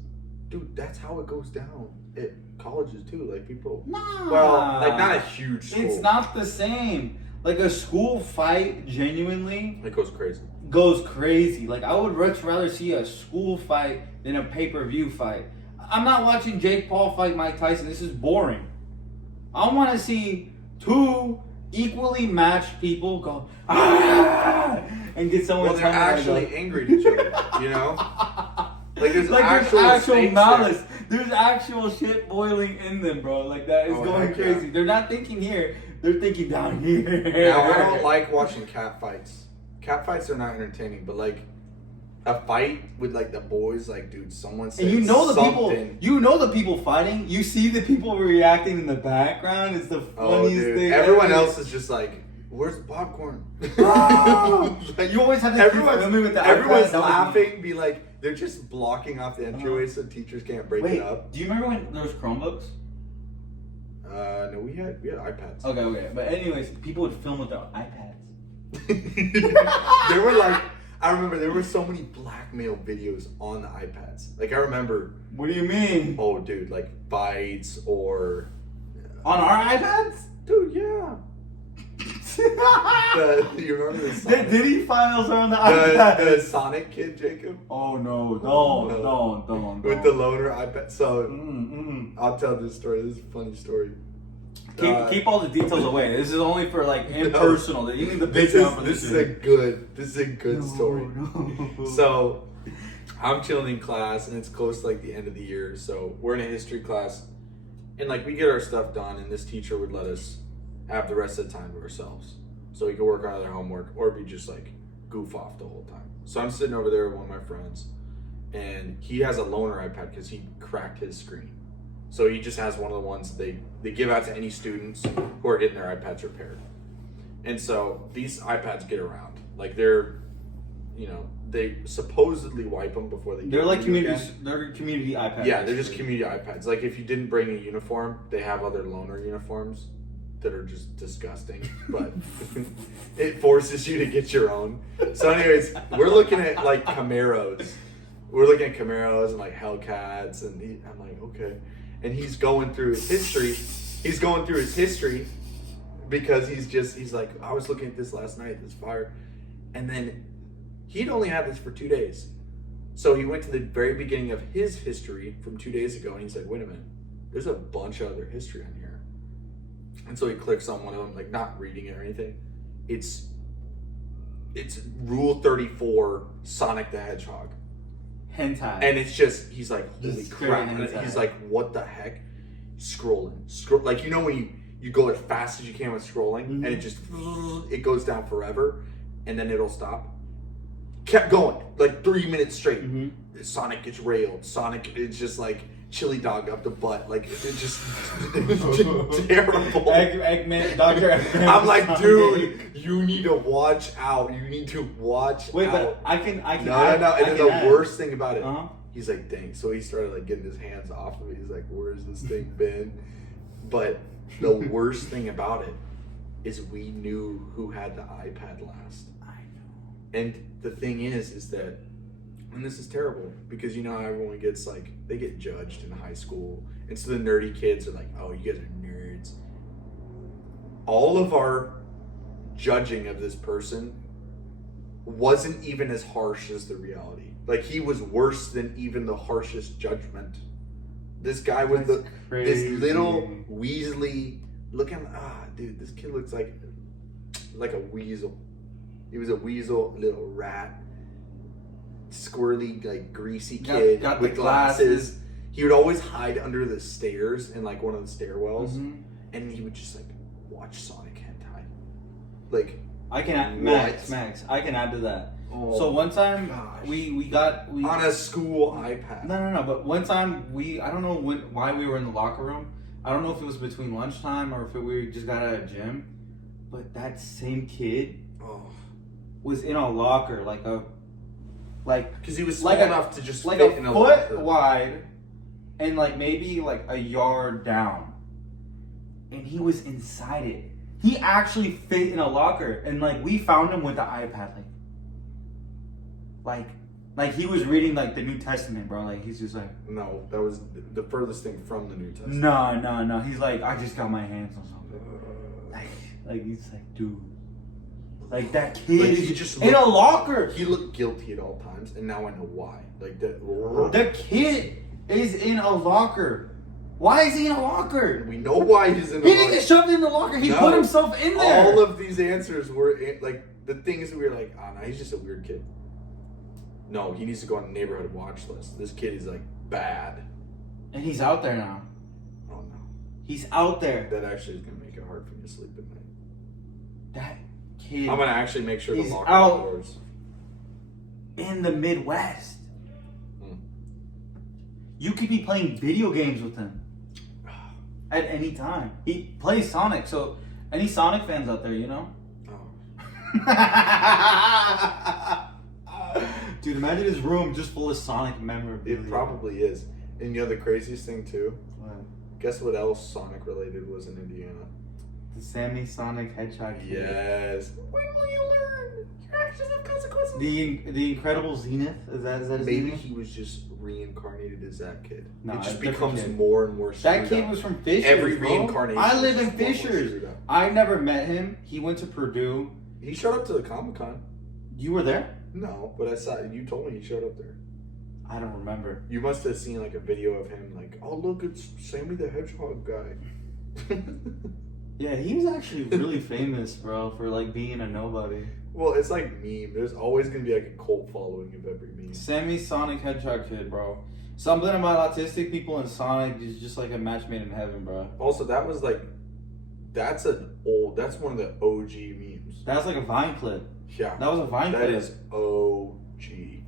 Dude, that's how it goes down at colleges too. Like people. Nah. Well, like not a huge school. It's not the same. Like a school fight, genuinely It goes crazy. goes crazy. Like I would much rather see a school fight than a pay-per-view fight. I'm not watching Jake Paul fight Mike Tyson. This is boring. I want to see two equally matched people go and get someone. Well, they're actually angry at each other. You know. Like there's actual malice. there. There's actual shit boiling in them, bro. Like that is going heck crazy. yeah. They're not thinking here. They're thinking down here. Now I don't like watching cat fights. Cat fights are not entertaining, but like a fight with like the boys, like dude, someone said And you know the something. people. You know the people fighting. You see the people reacting in the background. It's the funniest thing. Everyone ever. else is just like, "Where's the popcorn?" Oh! Like, You always have to filming with the everyone's iPad. That was me. laughing. Be like, they're just blocking off the entryway so teachers can't break Wait, it up. do you remember when there was Chromebooks? No, we had iPads. Okay. But anyways, people would film with their iPads. There were like, I remember there were so many blackmail videos on the iPads. Like I remember, What do you mean? oh dude, like fights or On our iPads? dude, yeah. You remember the The Sonic, Diddy files are on the iPad. the Sonic kid, Jacob? Oh no, don't. With the loaner iPad. So Mm-mm. I'll tell this story. This is a funny story. Keep all the details away. This is only for like impersonal. You need the big down for This this is a shit. good story. No. So I'm chilling in class and it's close to like the end of the year. So we're in a history class and like we get our stuff done and this teacher would let us have the rest of the time to ourselves. So we could work on other homework or be just like goof off the whole time. So I'm sitting over there with one of my friends and he has a loaner iPad because he cracked his screen. So he just has one of the ones they give out to any students who are getting their iPads repaired. And so these iPads get around. Like they're, you know, they supposedly wipe them before they get They're like them community. again. They're community iPads. Yeah, they're just community iPads. Like if you didn't bring a uniform, they have other loaner uniforms that are just disgusting. But it forces you to get your own. So anyways, we're looking at like Camaros. We're looking at Camaros and like Hellcats. And I'm like, okay. And he's going through his history. Because he's like, I was looking at this last night, this fire. And then he'd only had this for 2 days. So he went to the very beginning of his history from 2 days ago and he's like, wait a minute, there's a bunch of other history on here. And so he clicks on one of them, like not reading it or anything. It's Rule 34, Sonic the Hedgehog. hentai. And it's just, he's like, holy Just crap. straight hentai. He's like, what the heck? Scroll, like, you know when you go as fast as you can with scrolling and it just, it goes down forever and then it'll stop. Kept going, like 3 minutes straight. Mm-hmm. Sonic gets railed. Sonic is just like chili dog up the butt. Like, it's just terrible. Eggman, Dr. Eggman. I'm like, dude, you need to watch out. You need to watch Wait, out. but I can. No. And then the worst thing about it, Uh-huh. he's like, dang. So he started like getting his hands off of it. He's like, where's this thing been? But the worst thing about it is we knew who had the iPad last. I know. And the thing is that, and this is terrible because you know how everyone gets like, they get judged in high school. And so the nerdy kids are like, oh, you guys are nerds. All of our judging of this person wasn't even as harsh as the reality. Like he was worse than even the harshest judgment. This guy was this little Weasley looking, dude, this kid looks like a weasel. He was a weasel, little rat, squirrely, like greasy kid got with the glasses. He would always hide under the stairs in like one of the stairwells, Mm-hmm. and he would just like watch Sonic hentai. Like I can add, what? Max. I can add to that. Oh, so one time gosh. we got on a school iPad. No. But one time I don't know why we were in the locker room. I don't know if it was between lunchtime or if we just got out of gym. But that same kid was in a locker, because he was small enough to just fit in a foot locker. wide, and like maybe like a yard down, and he was inside it. He actually fit in a locker, and like we found him with the iPad, like he was reading like the New Testament, bro. Like he's just like, No, that was the furthest thing from the New Testament. no. He's like, I just got my hands on something. Like he's like, dude, like that kid Like, is he just in a locker. He looked guilty at all times, and now I know why. Like that. The kid is in a locker. Why is he in a locker? We know why he's in a He locker. didn't get shoved in the locker. He put himself in there. All of these answers were like the things that we were like, no, he's just a weird kid. No, he needs to go on the neighborhood watch list. This kid is like bad. And he's out there now. Oh no. He's out there. That actually is gonna make it hard for me to sleep at night. That kid. I'm gonna actually make sure the He's locker out. doors. In the Midwest. Hmm. You could be playing video games with him at any time. He plays Sonic, so any Sonic fans out there, you know? Oh. Dude, imagine his room just full of Sonic memorabilia. It probably is. And you know the craziest thing too? What? Guess what else Sonic related was in Indiana? The Sammy Sonic Hedgehog kid. Yes. When will you learn? Your actions have consequences. The Incredible Zenith? Is that his Maybe name? he was just reincarnated as that kid. No, it just a different becomes kid. more and more That screwed kid up. was from Fishers, Every bro. reincarnation. I live is in just more and more Fishers. screwed up. I never met him. He went to Purdue. He showed up to the Comic-Con. You were there? No, but I saw you told me he showed up there. I don't remember. You must have seen like a video of him like, oh look, it's Sammy the Hedgehog guy. Yeah, he was actually really famous, bro, for like being a nobody. Well, it's like meme. There's always gonna be like a cult following of every meme. Sammy Sonic Hedgehog kid, bro. Something about autistic people and Sonic is just like a match made in heaven, bro. Also, that was like, that's one of the OG memes. That's like a Vine clip. Yeah. That was a Vine clip. That is OG.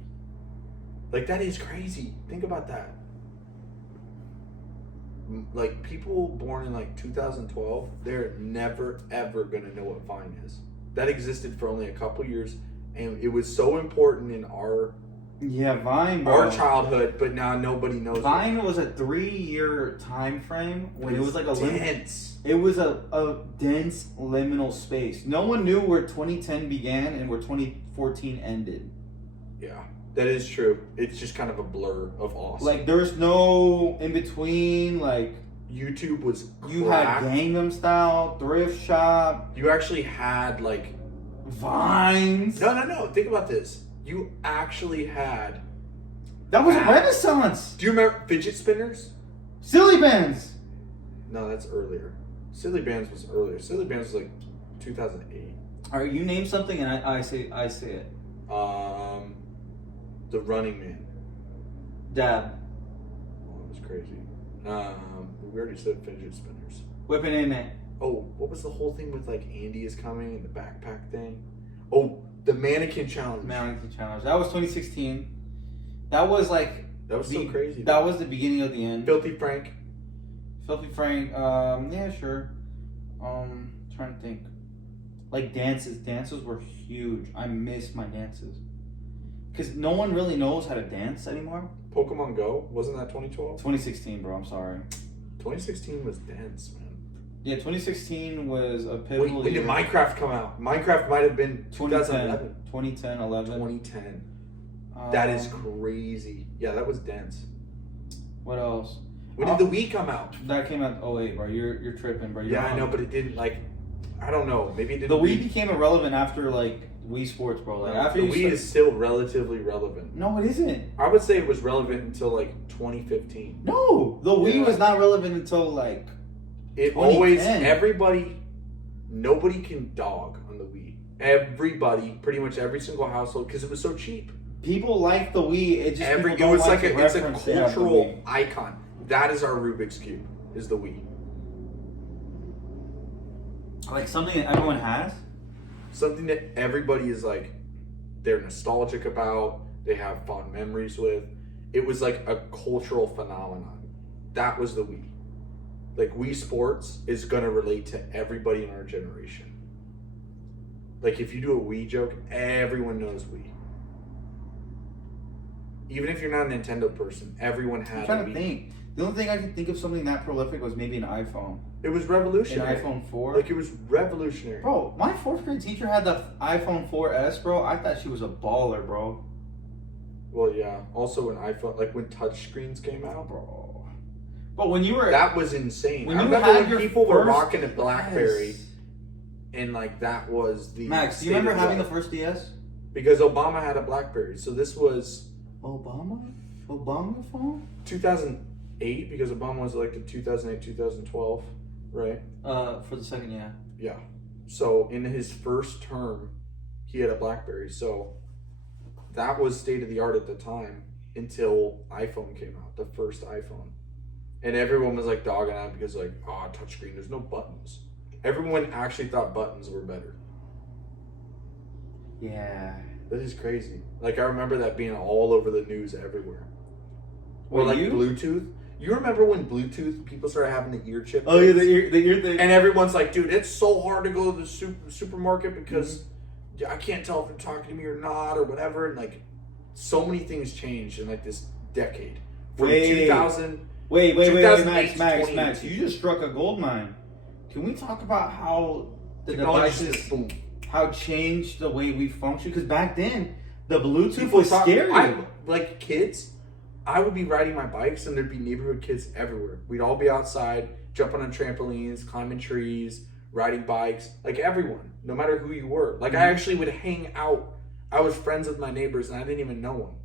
Like, that is crazy. Think about that. Like, people born in like 2012, they're never ever gonna know what Vine is. That existed for only a couple years, and it was so important in our Vine, bro. our childhood, but now nobody knows. Vine was a 3-year time frame when it was like a dense. It was a dense liminal space. No one knew where 2010 began and where 2014 ended. Yeah, that is true. It's just kind of a blur of awesome. Like there's no in between. Like YouTube was you crack. had Gangnam Style, Thrift Shop, You actually had like Vines. no. Think about this. You actually had. That was a Wow. renaissance. Do you remember fidget spinners? Silly bands. No, that's earlier. Silly Bands was earlier. Silly Bands was like 2008. All right, you name something and I say it. The Running Man. Dab. Oh, that was crazy. We already said fidget spinners. Whipping in it. Oh, what was the whole thing with like Andy is coming and the backpack thing? Oh, the mannequin challenge. Mannequin Challenge. That was 2016. That was like That was so crazy. That was the beginning of the end. Filthy Frank. Filthy Frank. Yeah, sure. Trying to think. Like dances. Dances were huge. I miss my dances. Because no one really knows how to dance anymore. Pokemon Go, wasn't that 2012? 2016, bro. I'm sorry. 2016 was dense, man. Yeah, 2016 was a Wait, pivotal when year. did Minecraft come out? Minecraft might have been 2011. 2010, 11. 2010. That is crazy. Yeah, that was dense. What else? When did the Wii come out? That came out 08, bro. You're tripping, bro. Yeah, I know, but it didn't like. I don't know. Maybe it didn't. The Wii became irrelevant after like Wii Sports, bro. Like after the you Wii start- is still relatively relevant. No, it isn't. I would say it was relevant until like 2015. No, the Wii Yeah. was not relevant until like. It 2010. always nobody can dog on the Wii. Everybody, pretty much every single household, because it was so cheap. People like the Wii. It just It people was don't like to it's a reference they have the cultural Wii. icon. That is our Rubik's Cube. Is the Wii Like something that everyone has. something that everybody is like they're nostalgic about, they have fond memories with. It was like a cultural phenomenon. That was the Wii. Like, Wii Sports is going to relate to everybody in our generation. Like, if you do a Wii joke, everyone knows Wii. Even if you're not a Nintendo person, everyone had I'm trying a to Wii. think. The only thing I can think of something that prolific was maybe an iPhone. It was revolutionary. An iPhone 4. Like, it was revolutionary. Bro, my 4th grade teacher had the iPhone 4S, bro. I thought she was a baller, bro. Well, yeah. Also, when iPhone, like when touchscreens came out, Bro. But when you were... that was insane. When I you remember had when your people were first rocking a BlackBerry, DS. and like that was the... Max, do you state remember of having the art. first DS? Because Obama had a BlackBerry, so this was... Obama phone? 2008, because Obama was elected 2008, 2012, right? For the second, yeah. Yeah. So in his first term, he had a BlackBerry. So that was state of the art at the time until iPhone came out, the first iPhone. And everyone was like dogging on it because like, oh, touchscreen, there's no buttons. Everyone actually thought buttons were better. Yeah. That is crazy. Like, I remember that being all over the news everywhere. Or Were like you? Bluetooth. You remember when Bluetooth, people started having the ear chip? Oh, yeah, things? the ear thing. And everyone's like, dude, it's so hard to go to the supermarket because I can't tell if they're talking to me or not or whatever. And like, so many things changed in like this decade. From 2000. Wait, 2008 to Max. 2018. You just struck a gold mine. Can we talk about how the Technology devices, just boom. how it changed the way we function? Because back then, the Bluetooth People was scary. Like kids, I would be riding my bikes and there'd be neighborhood kids everywhere. We'd all be outside, jumping on trampolines, climbing trees, riding bikes. Like everyone, no matter who you were. Like I actually would hang out. I was friends with my neighbors and I didn't even know him.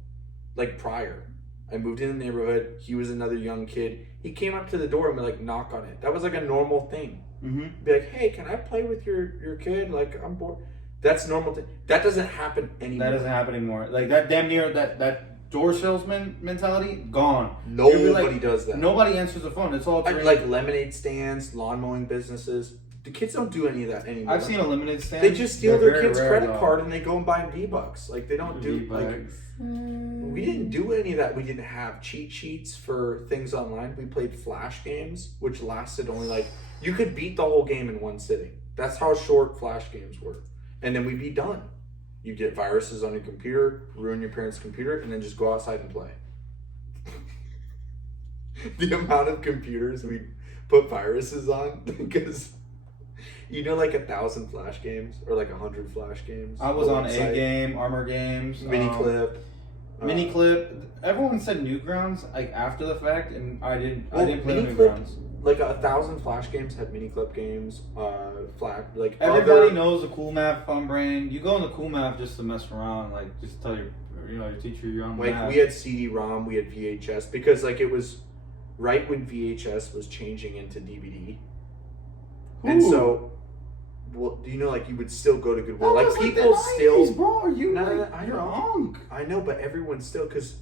Like prior. I moved in the neighborhood. He was another young kid. He came up to the door and would like knock on it. That was like a normal thing. Mm-hmm. Be like, hey, can I play with your kid? Like, I'm bored. That's normal. That doesn't happen anymore. That doesn't happen anymore. Like that damn near that door salesman mentality gone. Nobody does that. Nobody answers the phone. It's all like lemonade stands, lawn mowing businesses. The kids don't do any of that anymore. I've seen a lemonade stand. They just steal They're their very kid's rare, credit though. card and they go and buy V-Bucks. Like they don't do like. V-Bucks. We didn't do any of that. We didn't have cheat sheets for things online. We played flash games, which lasted only like you could beat the whole game in one sitting. That's how short flash games were. And then we'd be done. You get viruses on your computer, ruin your parents' computer, and then just go outside and play. The amount of computers we put viruses on because you know, like 1,000 flash games or like 100 flash games. I was on A Game, Armor Games, Mini Clip. Everyone said Newgrounds like after the fact, and I didn't play Mini Newgrounds. Like 1,000 flash games had mini clip games. Like everybody knows the Cool Math Fun Brain. You go in the Cool Math just to mess around, like just tell your teacher you're on like math. We had CD-ROM, we had VHS because like it was right when VHS was changing into DVD, and so. Well, do you know, like, you would still go to Goodwill? That like, was people the 90s, still... bro. You No, I know. I know, but everyone still... Because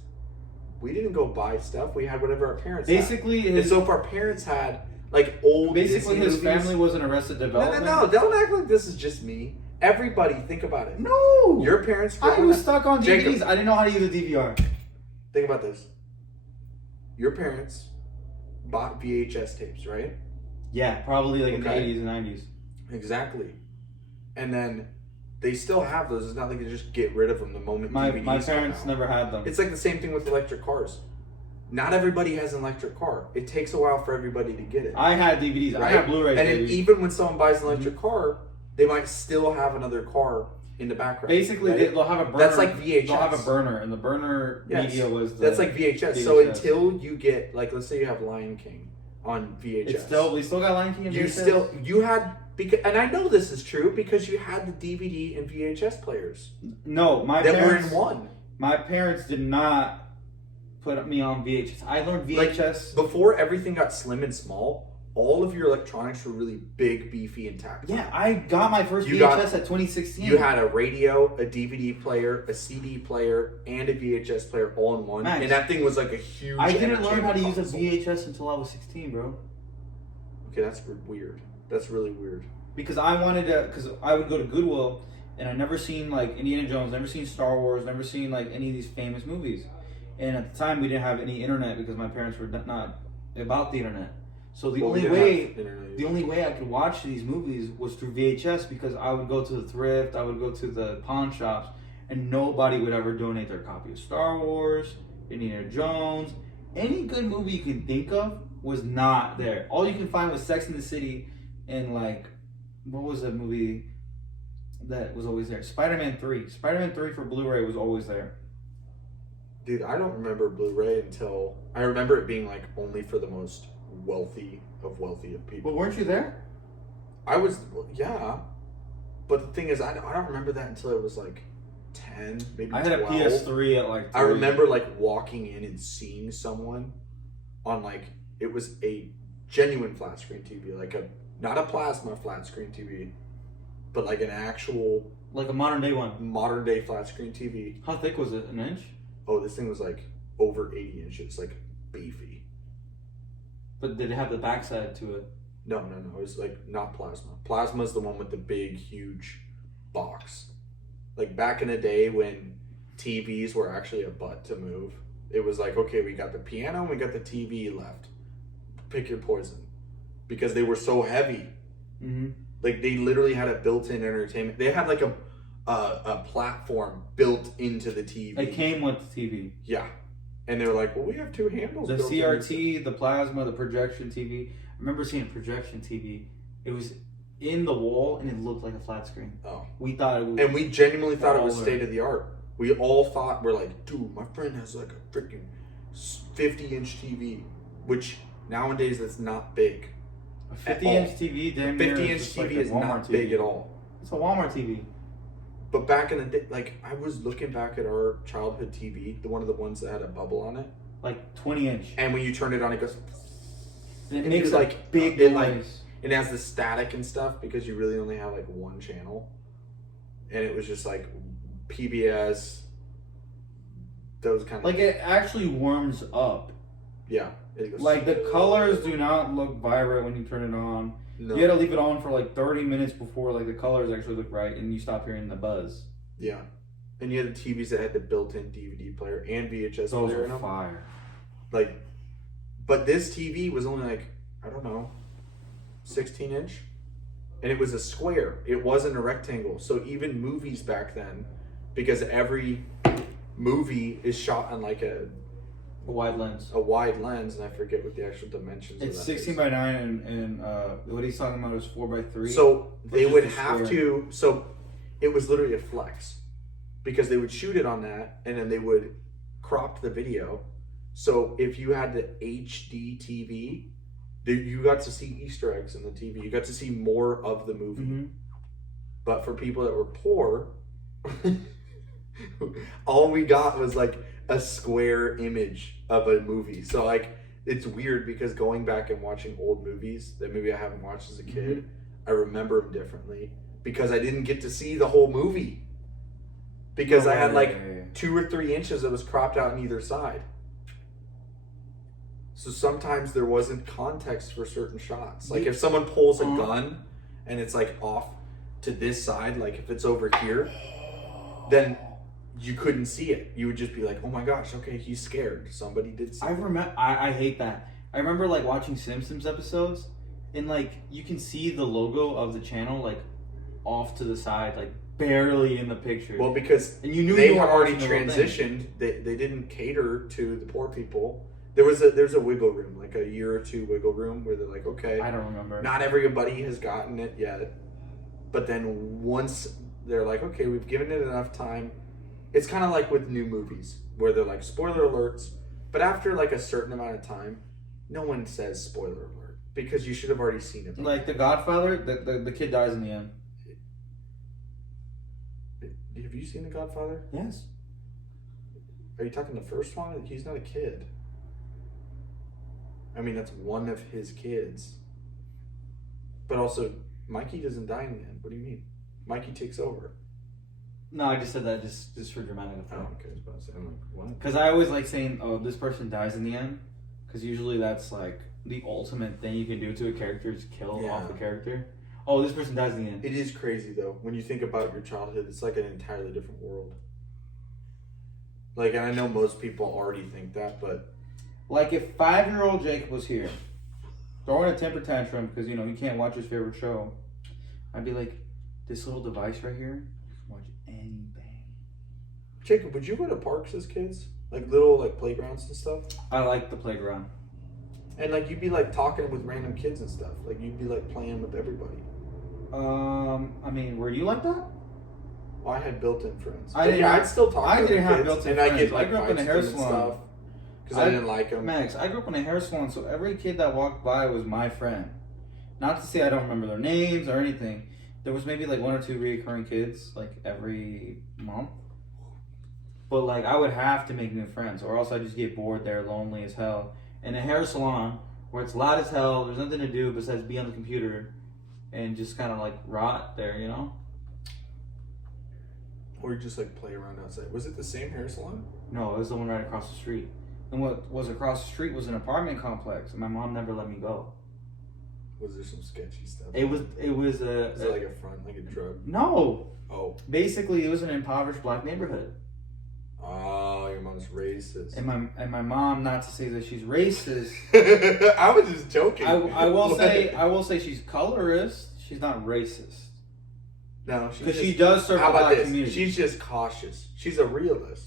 we didn't go buy stuff. We had whatever our parents Basically, had. And so if our parents had, like, old Basically, Disney his movies, family was in Arrested Development. No. Don't act like this is just me. Everybody, think about it. No! Your parents... I was stuck on DVDs. Jacob, I didn't know how to use a DVR. think about this. Your parents bought VHS tapes, right? Yeah, probably like in the Okay. 80s and 90s. Exactly. And then they still have those. It's not like they just get rid of them the moment DVDs My come parents out. never had them. It's like the same thing with electric cars. Not everybody has an electric car. It takes a while for everybody to get it. I had DVDs. right? I had Blu-rays. And then baby. even when someone buys an electric car, they might still have another car in the background. Basically, right? they'll have a burner. That's like VHS. They'll have a burner, and the burner media was the... That's like VHS. So until you get, like, let's say you have Lion King on VHS. We still got Lion King in VHS? You had... and I know this is true because you had the DVD and VHS players. No, my that parents... were in one. My parents did not put me on VHS. I learned VHS... Like, before everything got slim and small, all of your electronics were really big, beefy, and tactile. Yeah, I got my first VHS at 2016. You had a radio, a DVD player, a CD player, and a VHS player all in one. Max, and that thing was like a huge... I didn't learn how to use a console. VHS until I was 16, bro. Okay, that's weird. That's really weird. Because I wanted to... Because I would go to Goodwill, and I never seen like Indiana Jones, never seen Star Wars, never seen like any of these famous movies. And at the time, we didn't have any internet because my parents were not about the internet. So the only way I could watch these movies was through VHS, because I would go to the thrift, I would go to the pawn shops, and nobody would ever donate their copy of Star Wars, Indiana Jones, any good movie you can think of was not there. All you can find was Sex and the City, and like, what was that movie that was always there? Spider-Man 3. Spider-Man 3 for Blu-ray was always there. Dude, I don't remember Blu-ray until... I remember it being like only for the most wealthy of people. But weren't you there? I was, yeah. But the thing is, I don't remember that until it was like 10, maybe 12. I had a PS3 at like 3. I remember like walking in and seeing someone on like, it was a genuine flat screen TV, like not a plasma flat screen TV, but like an actual... Like a modern day one. Modern day flat screen TV. How thick was it? An inch? Oh, this thing was like over 80 inches, like beefy. But did it have the backside to it? No. It was like not plasma. Plasma's the one with the big, huge box. Like back in the day when TVs were actually a butt to move, it was like, okay, we got the piano and we got the TV left. Pick your poison. Because they were so heavy. Mm-hmm. Like they literally had a built-in entertainment. They had like a platform built into the TV. It came with the TV. Yeah. And they were like, well, we have two handles. The CRT, the plasma, the projection TV. I remember seeing a projection TV. It was in the wall and it looked like a flat screen. Oh. We thought it was... And we genuinely thought it was state of the art. We all thought, we're like, dude, my friend has like a freaking 50-inch TV. Which nowadays that's not big. A 50-inch TV, damn near. 50-inch TV like is not TV. big at all. It's a Walmart TV. But back in the day, like, I was looking back at our childhood TV, one of the ones that had a bubble on it. Like 20-inch. And when you turn it on, it goes... And it makes like big noise. Like, it has the static and stuff because you really only have like one channel. And it was just like PBS, those kind of... Like, it actually warms up. Yeah. It goes, like, the colors do not look vibrant when you turn it on. No. You had to leave it on for like 30 minutes before like the colors actually look right, and you stop hearing the buzz. Yeah. And you had the TVs that had the built-in DVD player and VHS Those player. Those are fire. Like, but this TV was only like, I don't know, 16-inch? And it was a square. It wasn't a rectangle. So even movies back then, because every movie is shot on like a wide lens. A wide lens, and I forget what the actual dimensions it's of that 16 by 9, and what he's talking about is 4 by 3. So they would have to, so it was literally a flex, because they would shoot it on that, and then they would crop the video. So if you had the HD TV, you got to see Easter eggs in the TV. You got to see more of the movie. Mm-hmm. But for people that were poor, all we got was like a square image of a movie. So like, it's weird because going back and watching old movies that maybe I haven't watched as a kid, I remember them differently because I didn't get to see the whole movie. Because I had like 2 or 3 inches that was cropped out on either side. So sometimes there wasn't context for certain shots. Like if someone pulls a gun and it's like off to this side, like if it's over here, then you couldn't see it. You would just be like, oh my gosh, okay, he's scared. Somebody did something. I hate that. I remember like watching Simpsons episodes, and like you can see the logo of the channel like off to the side, like barely in the picture. Well, because and you knew they you had already transitioned. They didn't cater to the poor people. There's a wiggle room, like a year or two wiggle room where they're like, okay, I don't remember. Not everybody has gotten it yet. But then once they're like, okay, we've given it enough time. It's kind of like with new movies where they're like spoiler alerts, but after like a certain amount of time, no one says spoiler alert because you should have already seen it. Like The Godfather, the kid dies in the end. Have you seen The Godfather? Yes. Are you talking the first one? He's not a kid. I mean, that's one of his kids. But also, Mikey doesn't die in the end. What do you mean? Mikey takes over. No, I just said that just for dramatic effect. Oh, okay. I was about to say, I'm like, what? Because I always like saying, oh, this person dies in the end. Because usually that's like the ultimate thing you can do to a character is kill off the character. oh, this person dies in the end. It is crazy though when you think about your childhood. It's like an entirely different world. Like, and I know most people already think that, but like if 5-year-old Jake was here, throwing a temper tantrum because he can't watch his favorite show, I'd be like, this little device right here, you can watch anything. Jacob, would you go to parks as kids, like little playgrounds and stuff? I like the playground. And you'd be talking with random kids and stuff. Like you'd be playing with everybody. I mean, were you like that? Well, I had built-in friends. I'd still talk to the kids. have built-in and friends. I get I grew up in a hair salon because I didn't like them. Max, I grew up in a hair salon, so every kid that walked by was my friend. Not to say I don't remember their names or anything. There was maybe 1 or 2 reoccurring kids every month. But I would have to make new friends, or else I'd just get bored there, lonely as hell. In a hair salon where it's loud as hell, there's nothing to do besides be on the computer and just kind of rot there, Or you just play around outside. Was it the same hair salon? No, it was the one right across the street. And what was across the street was an apartment complex, and my mom never let me go. Was there some sketchy stuff? It was a... Was it like a front, like a drug? No. Oh. Basically, it was an impoverished black neighborhood. Oh, your mom's racist. And my mom, not to say that she's racist. I was just joking. I will say she's colorist. She's not racist. No, because she does serve a black community. She's just cautious. She's a realist.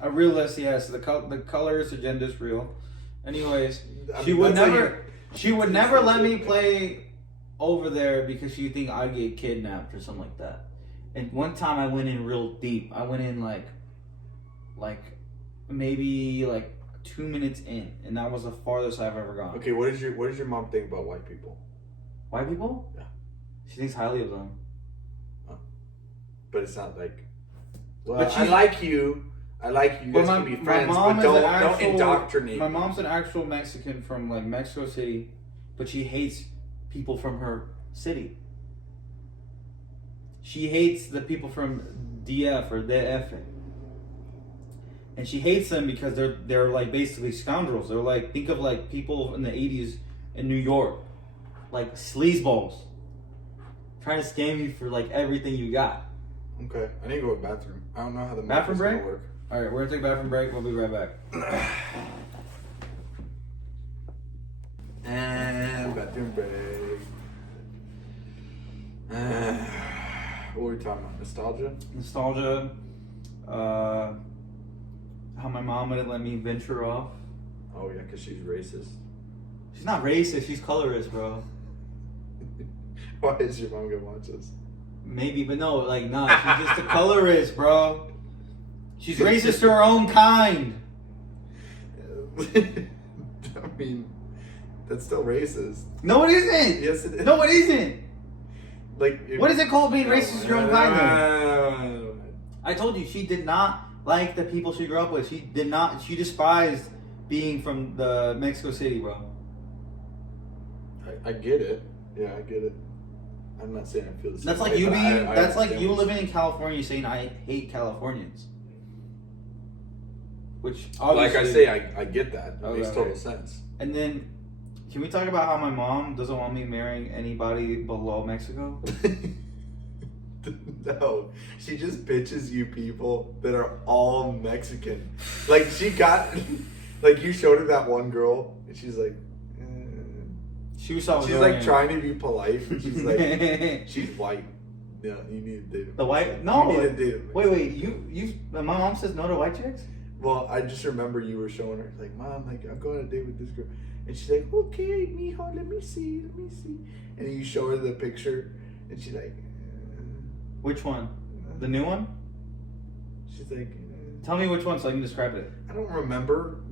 A realist, yes. The colorist agenda is real. Anyways, she would never let me play over there because she think I'd get kidnapped or something like that. And one time I went in real deep. I went in maybe 2 minutes in, and that was the farthest I've ever gone. Okay, what does your mom think about white people? White people? Yeah. She thinks highly of them. Oh. But it's not well, but I like you. You guys can be friends, but don't indoctrinate. My mom's an actual Mexican from Mexico City, but she hates people from her city. She hates the people from DF or DF. And she hates them because they're basically scoundrels. They're think of people in the 80s in New York. Sleazeballs. Trying to scam you for everything you got. Okay, I need to go to the bathroom. I don't know how the bathroom break work. All right, we're gonna take a bathroom break. We'll be right back. And bathroom break. What were we talking about? Nostalgia. How my mom wouldn't let me venture off. Oh yeah, because she's racist. She's not racist. She's colorist, bro. Why is your mom gonna watch this? Maybe, but no, she's just a colorist, bro. She's racist to her own kind. I mean, that's still racist. No, it isn't. Yes, it is. No, it isn't. What is it called being racist to your own kind? Then? I told you she did not like the people she grew up with. She despised being from the Mexico City, bro. I get it. Yeah, I get it. I'm not saying I feel the same. That's like you being. That's like you living in California saying I hate Californians. Which obviously, like I say, I get that. It makes total sense. And then, can we talk about how my mom doesn't want me marrying anybody below Mexico? No, she just pitches you people that are all Mexican. She got, you showed her that one girl, and she's like, she's trying to be polite, but she's like, she's white. Yeah, you need to date him. The white? No. You need to date him. Wait, my mom says no to white chicks? Well, I just remember you were showing her, Mom, I'm going on a date with this girl. And she's like, okay, mijo, let me see. And then you show her the picture, and she's like, which one? The new one? She's like, tell me which one so I can describe it. I don't remember.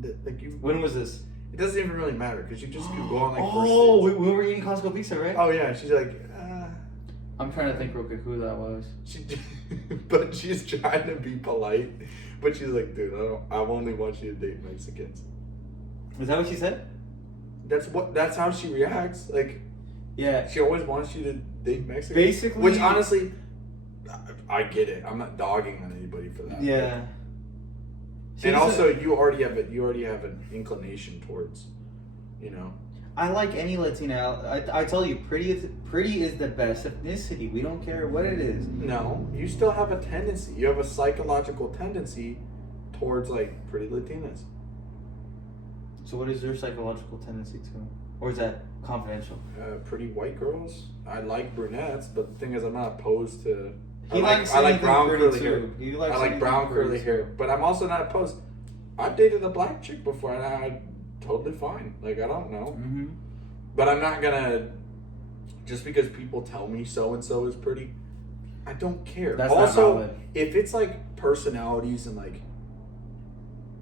When was this? It doesn't even really matter because you just could go on first dates. We were eating Costco pizza, right? Oh yeah, she's like, I'm trying to think real quick who that was. But she's trying to be polite, but she's like, dude, I only want you to date Mexicans. Is that what she said? That's how she reacts. Yeah, she always wants you to date Mexicans. Basically, which honestly, I get it. I'm not dogging on anybody for that. Yeah. And also, you already have an inclination towards, I like any Latina. I tell you, pretty is the best ethnicity. We don't care what it is. No, you still have a tendency. You have a psychological tendency towards like pretty Latinas. So what is their psychological tendency to? Or is that confidential? Pretty white girls. I like brunettes, but the thing is, I'm not opposed to. I like brown curly hair. I like brown curly hair, but I'm also not opposed. I've dated a black chick before, and I'm totally fine. Like, I don't know, but I'm not gonna just because people tell me so and so is pretty. I don't care. That's also, not valid. if it's like personalities and like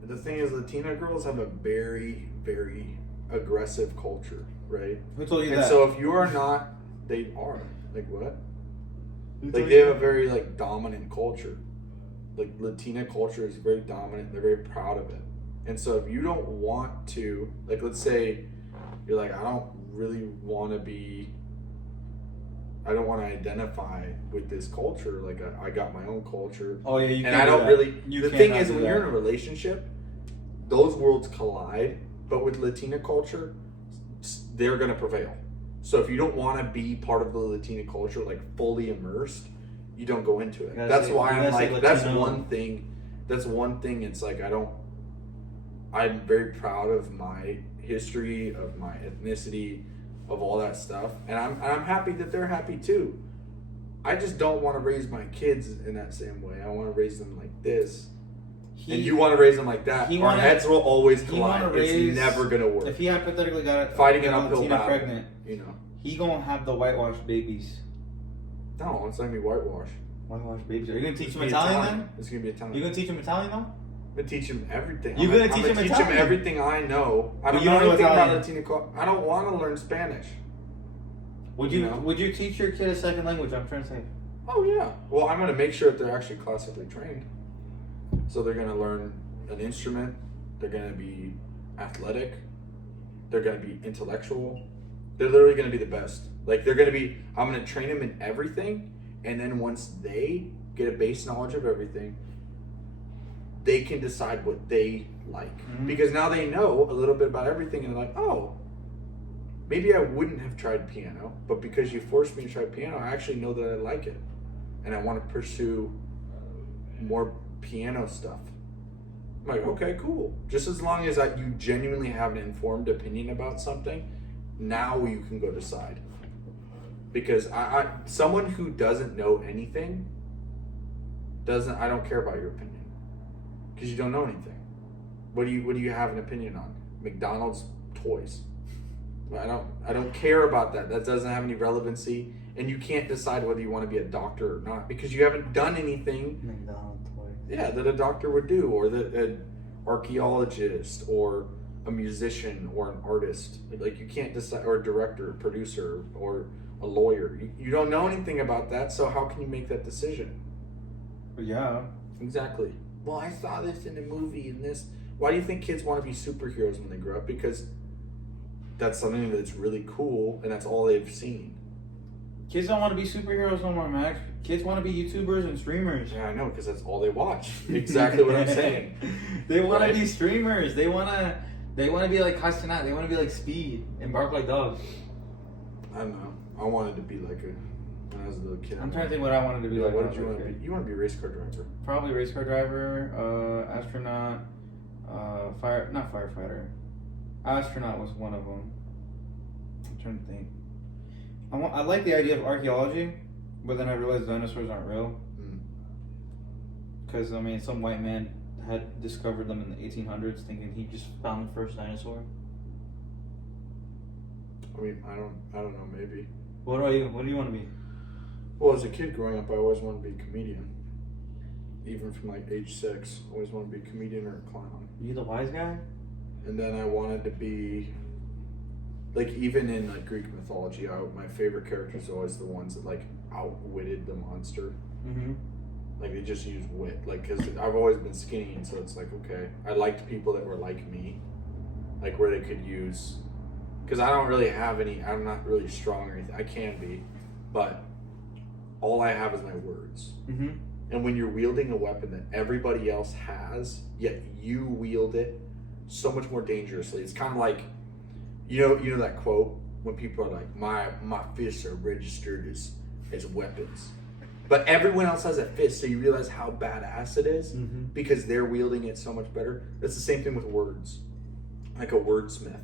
the thing is, Latina girls have a very, very aggressive culture, right? Who told you and that? so if you are not, they are like what? Like they have a very like dominant culture. Like Latina culture is very dominant. They're very proud of it. And so if you don't want to, like, let's say you're like, I don't really want to be. I don't want to identify with this culture. Like I got my own culture. Oh yeah, you and can't I don't do that. really. You the thing is, when you're in a relationship, those worlds collide. But with Latina culture, they're gonna prevail. So if you don't want to be part of the Latina culture, like fully immersed, you don't go into it. That's why I'm like, that's one thing. That's one thing. It's like I'm very proud of my history, of my ethnicity, of all that stuff, and I'm happy that they're happy too. I just don't want to raise my kids in that same way. I want to raise them like this, and you want to raise them like that. Our heads will always collide. It's never gonna work. If he hypothetically got fighting an uphill battle, pregnant, you know, he gonna have the whitewashed babies. No, it's not gonna be whitewash. Whitewashed babies. Are you gonna teach him Italian then? It's gonna be Italian. You gonna teach him Italian though? I'm gonna teach him everything. You're gonna teach him Italian? Teach him everything I know. I don't know anything about Latina culture. I don't want to learn Spanish. Would you teach your kid a second language? I'm trying to say. Oh yeah. Well, I'm gonna make sure that they're actually classically trained. So they're gonna learn an instrument. They're gonna be athletic. They're gonna be intellectual. They're literally gonna be the best. Like they're gonna be. I'm gonna train them in everything, and then once they get a base knowledge of everything, they can decide what they like. Because now they know a little bit about everything, and they're like, oh, maybe I wouldn't have tried piano, but because you forced me to try piano, I actually know that I like it, and I want to pursue more piano stuff. I'm like, okay, cool. Just as long as you genuinely have an informed opinion about something, now you can go decide. Because someone who doesn't know anything I don't care about your opinion. Because you don't know anything. What do you have an opinion on? McDonald's toys. I don't care about that. That doesn't have any relevancy, and you can't decide whether you want to be a doctor or not because you haven't done anything. McDonald's toys. Yeah, that a doctor would do, or that an archaeologist, or a musician, or an artist. Like you can't decide, or a director, producer, or a lawyer. You don't know anything about that, so how can you make that decision? Yeah. Exactly. Well, I saw this in a movie and this. Why do you think kids want to be superheroes when they grow up? Because that's something that's really cool and that's all they've seen. Kids don't want to be superheroes no more, Max. Kids want to be YouTubers and streamers. Yeah, I know, because that's all they watch. Exactly what I'm saying. They want to be streamers. They want to be like Hassanat. They want to be like Speed and bark like dogs. I don't know. I wanted to be like when I was a little kid. I'm trying to think what I wanted to be like. What did you want to be? You want to be a race car driver. Probably race car driver, astronaut, not firefighter. Astronaut was one of them. I'm trying to think. I like the idea of archaeology, but then I realized dinosaurs aren't real. Because, I mean, some white man had discovered them in the 1800s thinking he just found the first dinosaur. I mean, I don't know, maybe. What do you want to be? Well, as a kid growing up, I always wanted to be a comedian. Even from like age 6, I always wanted to be a comedian or a clown. You the wise guy? And then I wanted to be, like, even in like Greek mythology, my favorite characters are always the ones that like outwitted the monster. Like they just use wit, like, because I've always been skinny, and so it's like, okay, I liked people that were like me, like where they could use, because I don't really have any, I'm not really strong or anything. I can be, but all I have is my words. And when you're wielding a weapon that everybody else has, yet you wield it so much more dangerously, it's kind of like You know that quote when people are like, my fists are registered as weapons. But everyone else has a fist, so you realize how badass it is because they're wielding it so much better. It's the same thing with words, like a wordsmith.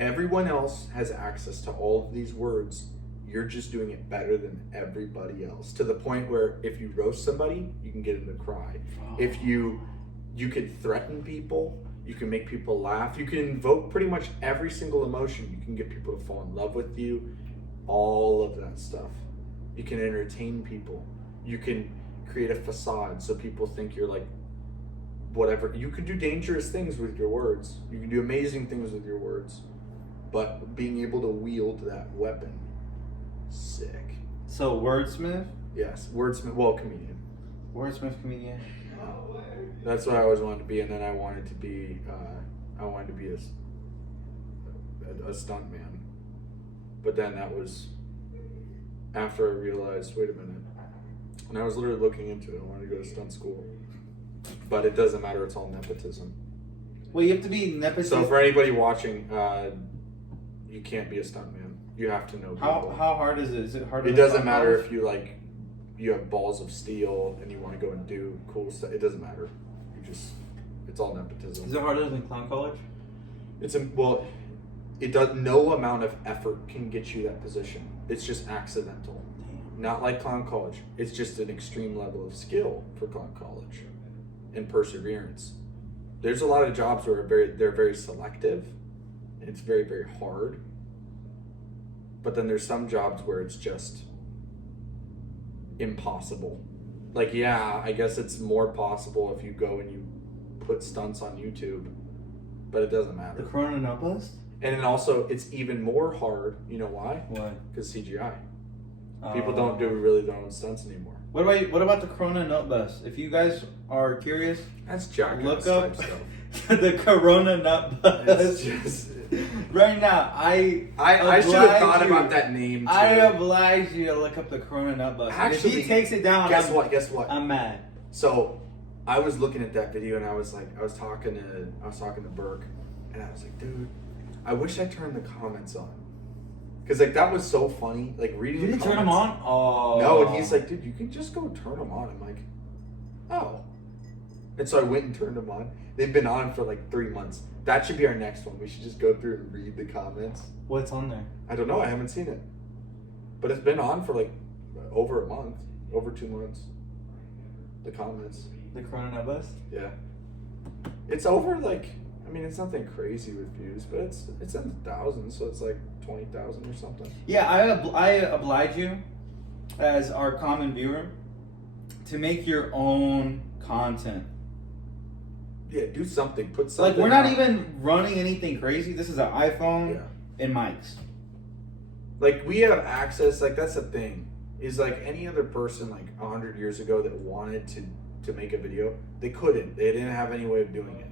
Everyone else has access to all of these words. You're just doing it better than everybody else, to the point where if you roast somebody, you can get them to cry. If you can threaten people, you can make people laugh. You can invoke pretty much every single emotion. You can get people to fall in love with you, all of that stuff. You can entertain people. You can create a facade so people think you're like whatever. You can do dangerous things with your words. You can do amazing things with your words. But being able to wield that weapon, sick. So wordsmith? Yes, wordsmith. Well, comedian. Wordsmith, comedian. That's what I always wanted to be, and then I wanted to be a stunt man. But then that was after I realized, wait a minute. And I was literally looking into it. I wanted to go to stunt school. But it doesn't matter, it's all nepotism. Well, you have to be nepotism. So for anybody watching, you can't be a stunt man. You have to know people. How hard is it? Is it harder? It doesn't matter if you have balls of steel and you want to go and do cool stuff. It doesn't matter. It's all nepotism. Is it harder than clown college? It does. No amount of effort can get you that position. It's just accidental. Damn. Not like clown college. It's just an extreme level of skill for clown college and perseverance. There's a lot of jobs where they're very selective. And it's very, very hard. But then there's some jobs where it's just impossible. Like, yeah, I guess it's more possible if you go and you put stunts on YouTube, but it doesn't matter. The Corona Nut Bust? And then also, it's even more hard. You know why? Why? Because CGI. People don't do really their own stunts anymore. What about the Corona Nut Bust? If you guys are curious, That's jackass look up type stuff. the Corona Nut Bust. It's just... Right now, I should have thought about that name too. I oblige you to look up the Corona Nut Bust. Actually, if he takes it down, guess what? I'm mad. So, I was looking at that video and I was talking to Burke, and I was like, dude, I wish I turned the comments on, because like that was so funny. Like reading. You didn't the turn them comments. on? Oh No, and he's like, dude, you can just go turn them on. I'm like, oh. And so I went and turned them on. They've been on for like 3 months. That should be our next one. We should just go through and read the comments. What's on there? I don't know. I haven't seen it. But it's been on for like over a month, over 2 months. The comments. The Corona Nut Bust? Yeah. It's over like, I mean, it's nothing crazy with views, but it's in the thousands, so it's like 20,000 or something. Yeah, I oblige you as our common viewer to make your own content. Yeah, do something. Put something. Like, we're not out. even running anything crazy. This is an iPhone and mics. Like, we have access. Like, that's the thing. Is like any other person like 100 years ago that wanted to make a video, they couldn't. They didn't have any way of doing it.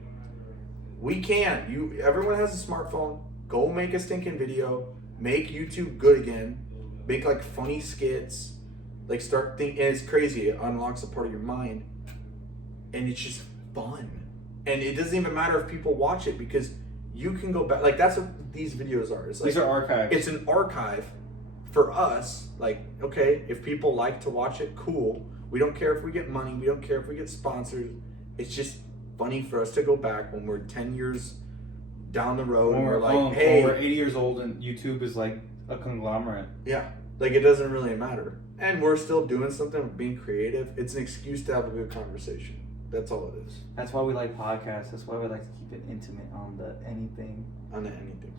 We can. Everyone has a smartphone. Go make a stinking video. Make YouTube good again. Make like funny skits. Like start thinking. And it's crazy. It unlocks a part of your mind. And it's just fun. And it doesn't even matter if people watch it, because you can go back. Like, that's what these videos are. It's like, these are archives. It's an archive for us. Like, okay, if people like to watch it, cool. We don't care if we get money. We don't care if we get sponsors. It's just funny for us to go back when we're 10 years down the road and we're like, hey. We're 80 years old and YouTube is like a conglomerate. Yeah. Like, it doesn't really matter. And we're still doing something, we're being creative. It's an excuse to have a good conversation. That's all it is. That's why we like podcasts. That's why we like to keep it intimate on the Anything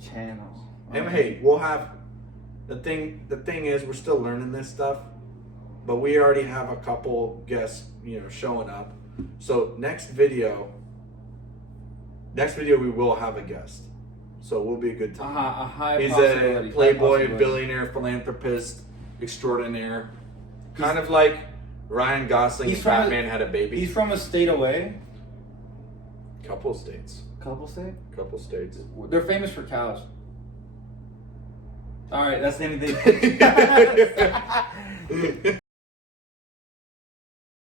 channel. And hey, we'll have the thing is, we're still learning this stuff, but we already have a couple guests, showing up. So next video we will have a guest. So it will be a good time. A high He's possibility. a playboy, billionaire, philanthropist extraordinaire. Kind of like Ryan Gosling and Batman had a baby. He's from a state away. Couple states. Couple states? They're famous for cows. All right, that's the Anything.